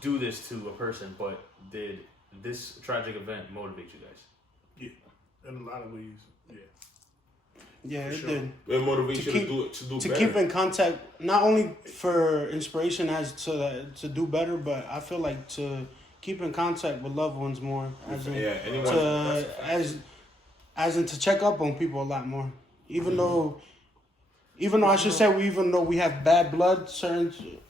do this to a person, but did this tragic event motivate you guys? Yeah, in a lot of ways. Yeah. Yeah, it sure. did. It motivates you to do better. Keep in contact, not only for inspiration as to do better, but I feel like to keep in contact with loved ones more, as in to check up on people a lot more. Even though I should say, even though we have bad blood,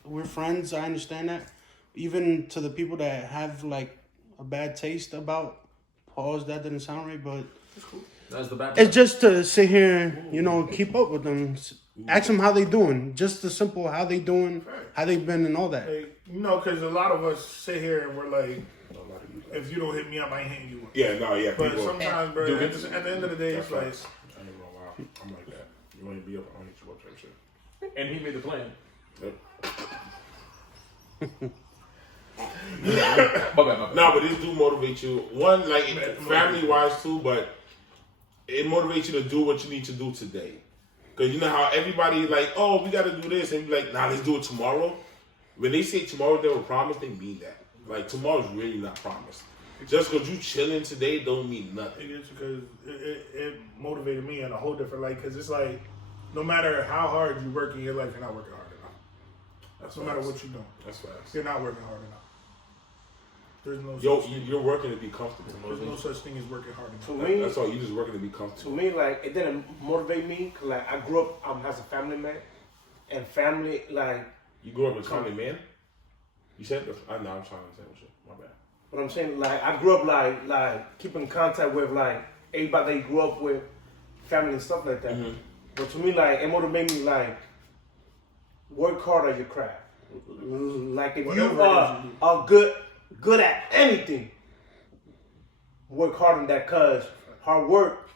we're friends. I understand that. Even to the people that have like a bad taste about pause, that didn't sound right, but. That's cool. That's the bad. It's just to sit here, keep up with them, ask them how they doing. Just the simple how they doing, how they been, and all that. Like, because a lot of us sit here and we're like, if you don't hit me up, I ain't hitting you up. Yeah, no, yeah. But people, sometimes, bro, at the end of the day, it's like, I ain't gonna lie. I'm like that. You want to be up, I'll hit you up, type shit. And he made the plan. Yep. No, but this do motivate you. One, like family wise too, but it motivates you to do what you need to do today. Because you know how everybody like, oh, we got to do this, and be like, nah, let's do it tomorrow. When they say tomorrow they were promised, they mean that. Like tomorrow's really not promised. Just because you chilling today don't mean nothing. It's because it motivated me in a whole different light. Because it's like, no matter how hard you work in your life, you're not working hard enough. That's no matter what you're doing. That's fast. You're not working hard enough. There's no you're working to be comfortable. There's no such thing as working hard enough. To me, that's all. You just working to be comfortable. To me, like, it didn't motivate me. Cause like I grew up as a family man, and family like. You grew up as a family man. You said I know. I'm trying to say shit. My bad. But I'm saying, like, I grew up like keeping contact with like everybody that you grew up with, family and stuff like that. Mm-hmm. But to me, like, it motivated me like work hard at your craft. Like if you are good at anything, work hard on that, cause hard work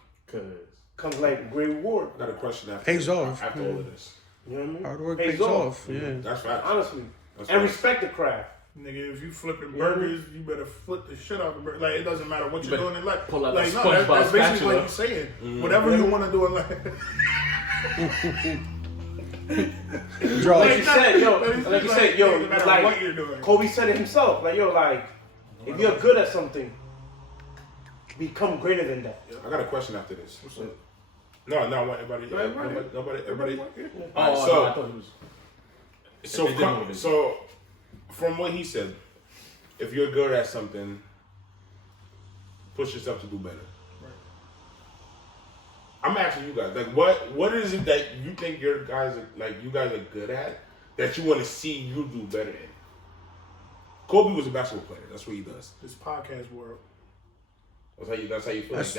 comes like great reward. I got a question after pays off after all of this. You know what I mean? Hard work pays off. Yeah, that's right. Honestly, that's and right. respect the craft. Nigga, if you flipping burgers, you better flip the shit out of the burger. Like, it doesn't matter what you're doing in life. Pull out like, the no, that's basically spatula. what you're saying. Mm-hmm. Whatever you want to do in life. Like you said, no matter what you're doing. Kobe said it himself. Like, like, if you're good at something, become greater than that. I got a question after this. What's up? No, I want everybody. Everybody. I thought it was. So, from what he said, if you're good at something, push yourself to do better. Right. I'm asking you guys, like, what is it that you think you guys are good at that you want to see you do better in? Kobe was a basketball player. That's what he does. This podcast world. That's how you feel. That's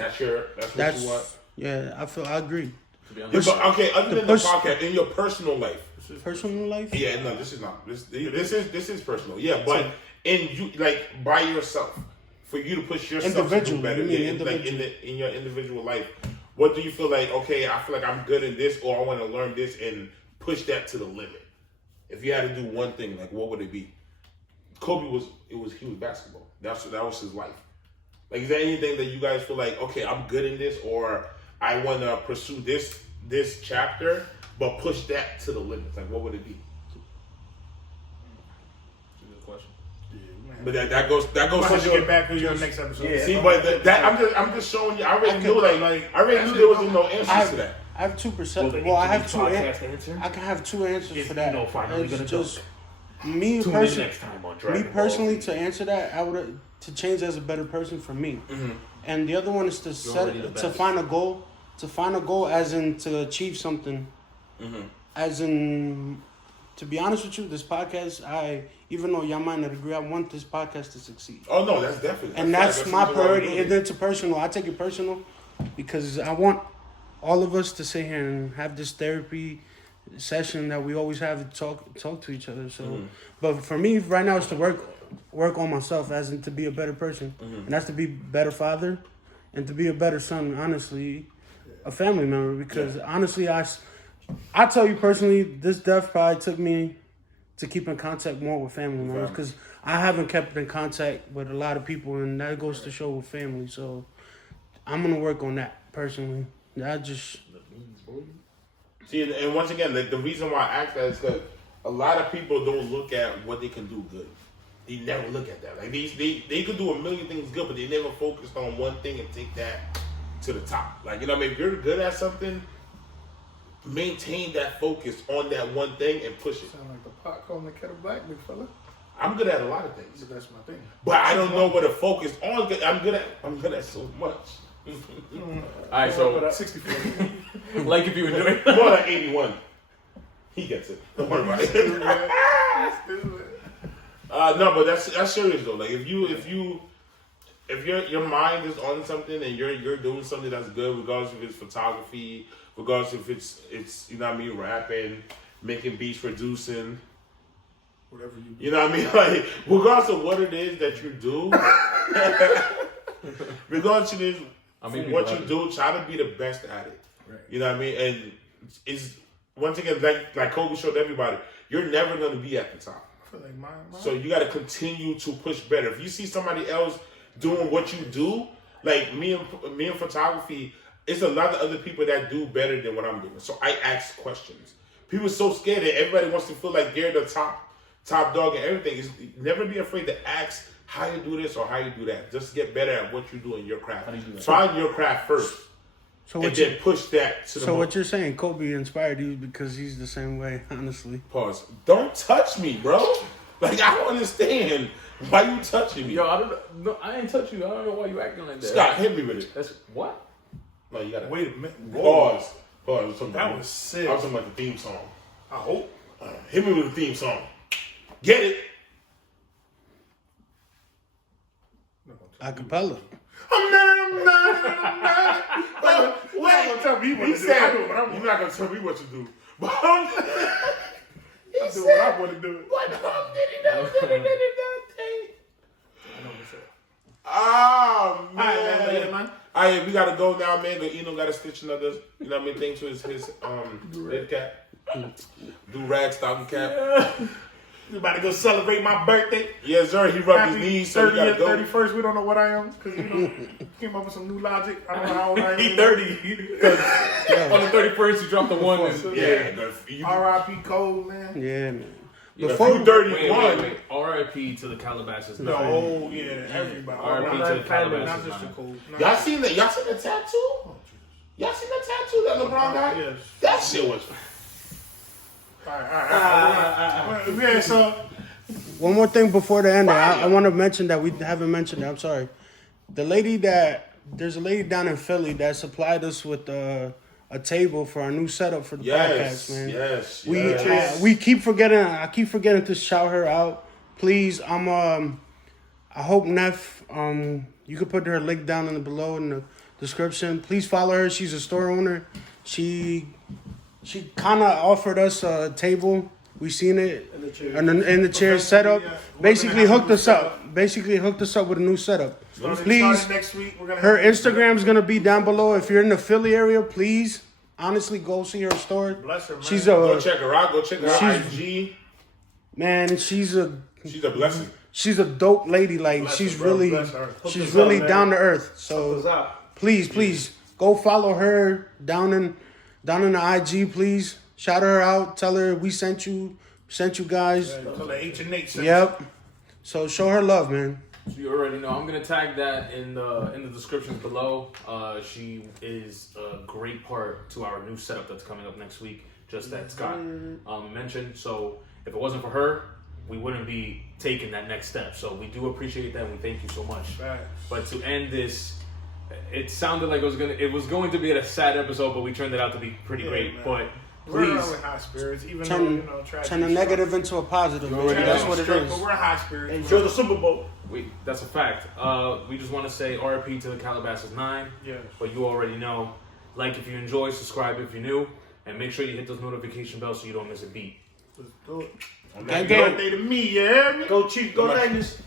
what you want. Yeah, I agree. Okay, other than the podcast, in your personal life. Personal life? Yeah, no, this is not. This is personal. Yeah, but in you, like, by yourself, for you to push yourself to do better, like in your individual life, what do you feel like? Okay, I feel like I'm good in this, or I want to learn this and push that to the limit. If you had to do one thing, like, what would it be? Kobe was basketball. That was his life. Like, is there anything that you guys feel like, okay, I'm good in this, or I want to pursue this chapter, but push that to the limits? Like, what would it be? That's a good question. Yeah, but that goes. To get back to your next episode. Yeah. See, but I'm just showing you. I already knew there was no answers to that. I have 2%. Well, I have 2 answers. I can have 2 answers for that. It's just me personally to answer that. I would to change as a better person for me. Mm-hmm. And the other one is to find a goal. To find a goal, as in to achieve something. Mm-hmm. As in, to be honest with you, this podcast, even though y'all might not agree, I want this podcast to succeed. Oh no, that's definitely. And that's my priority. And it's personal. I take it personal because I want all of us to sit here and have this therapy session that we always have to talk to each other. So, but for me right now, it's to work on myself, as in to be a better person, and that's to be a better father, and to be a better son. Honestly, a family member, because honestly, I tell you personally, this death probably took me to keep in contact more with family members because I haven't kept in contact with a lot of people, and that goes to show with family. So I'm gonna work on that personally. I just see, and once again, like the reason why I ask that is because a lot of people don't look at what they can do good. They never look at that. Like they could do a million things good, but they never focused on one thing and take that to the top. Like, you know what I mean? If you're good at something, maintain that focus on that one thing and push it. Sound like the pot calling the kettle black, big fella. I'm good at a lot of things. So that's my thing. But I don't know what to focus on. I'm good at so much. Alright, so 64. like if you enjoy it. More like 81. He gets it. Don't worry about it. No, but that's serious though. Like if your mind is on something and you're doing something that's good, regardless if it's photography, regardless if it's you know what I mean, rapping, making beats, producing, Whatever you do. you know what I mean, like regardless of what it is that you do, regardless of it is what you do, try to be the best at it. Right. You know what I mean, and it's once again like Kobe showed everybody, you're never gonna be at the top. Like mine. So you got to continue to push better. If you see somebody else doing what you do, like me and photography, it's a lot of other people that do better than what I'm doing. So I ask questions. People are so scared that everybody wants to feel like they're the top dog and everything. Never be afraid to ask how you do this or how you do that. Just get better at what you do in your craft. Find your craft first. And then push that to the So what you're saying, Kobe inspired you because he's the same way, honestly. Pause. Don't touch me, bro. Like, I don't understand why you touching me. Yo, I don't know. I ain't touch you. I don't know why you acting like that. Scott, hit me with it. That's what? No, you gotta Wait a minute. Pause. That was sick. I was talking about the theme song. I hope. Hit me with the theme song. Get it? Acapella. I'm not. Wait. Tell me what He to do. said, I know what I want. you're not gonna tell me what to do. But I do what I want to do. what did he not say? I know what he said. Oh man. All right, man. Alright, we gotta go now, man. Yno gotta stitch another, you know what I mean, thing to his red cap. Do rag stocking cap. You about to go celebrate my birthday? Yes, sir. He rubbed his knees, so we gotta go. 31st, we don't know what I am because came up with some new logic. I don't know how old I am. He 30. On the 31st, you dropped the one. Yeah. R.I.P. Cole, man. Yeah, man. Before 31. Wait. R.I.P. to the Calabasas. No, oh yeah, everybody. R.I.P. to the Calabasas. Not just the Cole. Y'all seen the tattoo? Y'all seen the tattoo that LeBron got? Yes. That shit was. All right. Yeah, so One more thing before the end. I want to mention that we haven't mentioned it. I'm sorry. There's a lady down in Philly that supplied us with a table for our new setup for the podcast, man. Yes. We keep forgetting. I keep forgetting to shout her out. Please, I hope Nef. You can put her link down in the below in the description. Please follow her. She's a store owner. She kind of offered us a table. We seen it in the chair setup. Basically hooked us up. With a new setup. Please, next week we're gonna her Instagram's gonna be down below. If you're in the Philly area, please, honestly, go see her store. Bless her, man. Go check her out. Go check her out. IG. Man, she's a blessing. She's a dope lady. Like she's really down to earth. So please go follow her down in the IG. Please shout her out. Tell her we sent you guys. Tell her H&H. Yep. So show her love, man. So you already know. I'm gonna tag that in the description below. She is a great part to our new setup that's coming up next week. Just that Scott mentioned. So if it wasn't for her, we wouldn't be taking that next step. So we do appreciate that. And we thank you so much. Right. But to end this, it sounded like it was going to be a sad episode, but we turned it out to be pretty great. Man. But We're please in high spirits, even Turn a negative into a positive. That's what it is. But we're in high spirits. Enjoy the Super Bowl. that's a fact. We just want to say RIP to the Calabasas 9. Yes. But you already know. Like if you enjoy, subscribe if you're new, and make sure you hit those notification bells so you don't miss a beat. Let's do it. Gang. Birthday to me, you hear me? Go Chiefs, go Niners.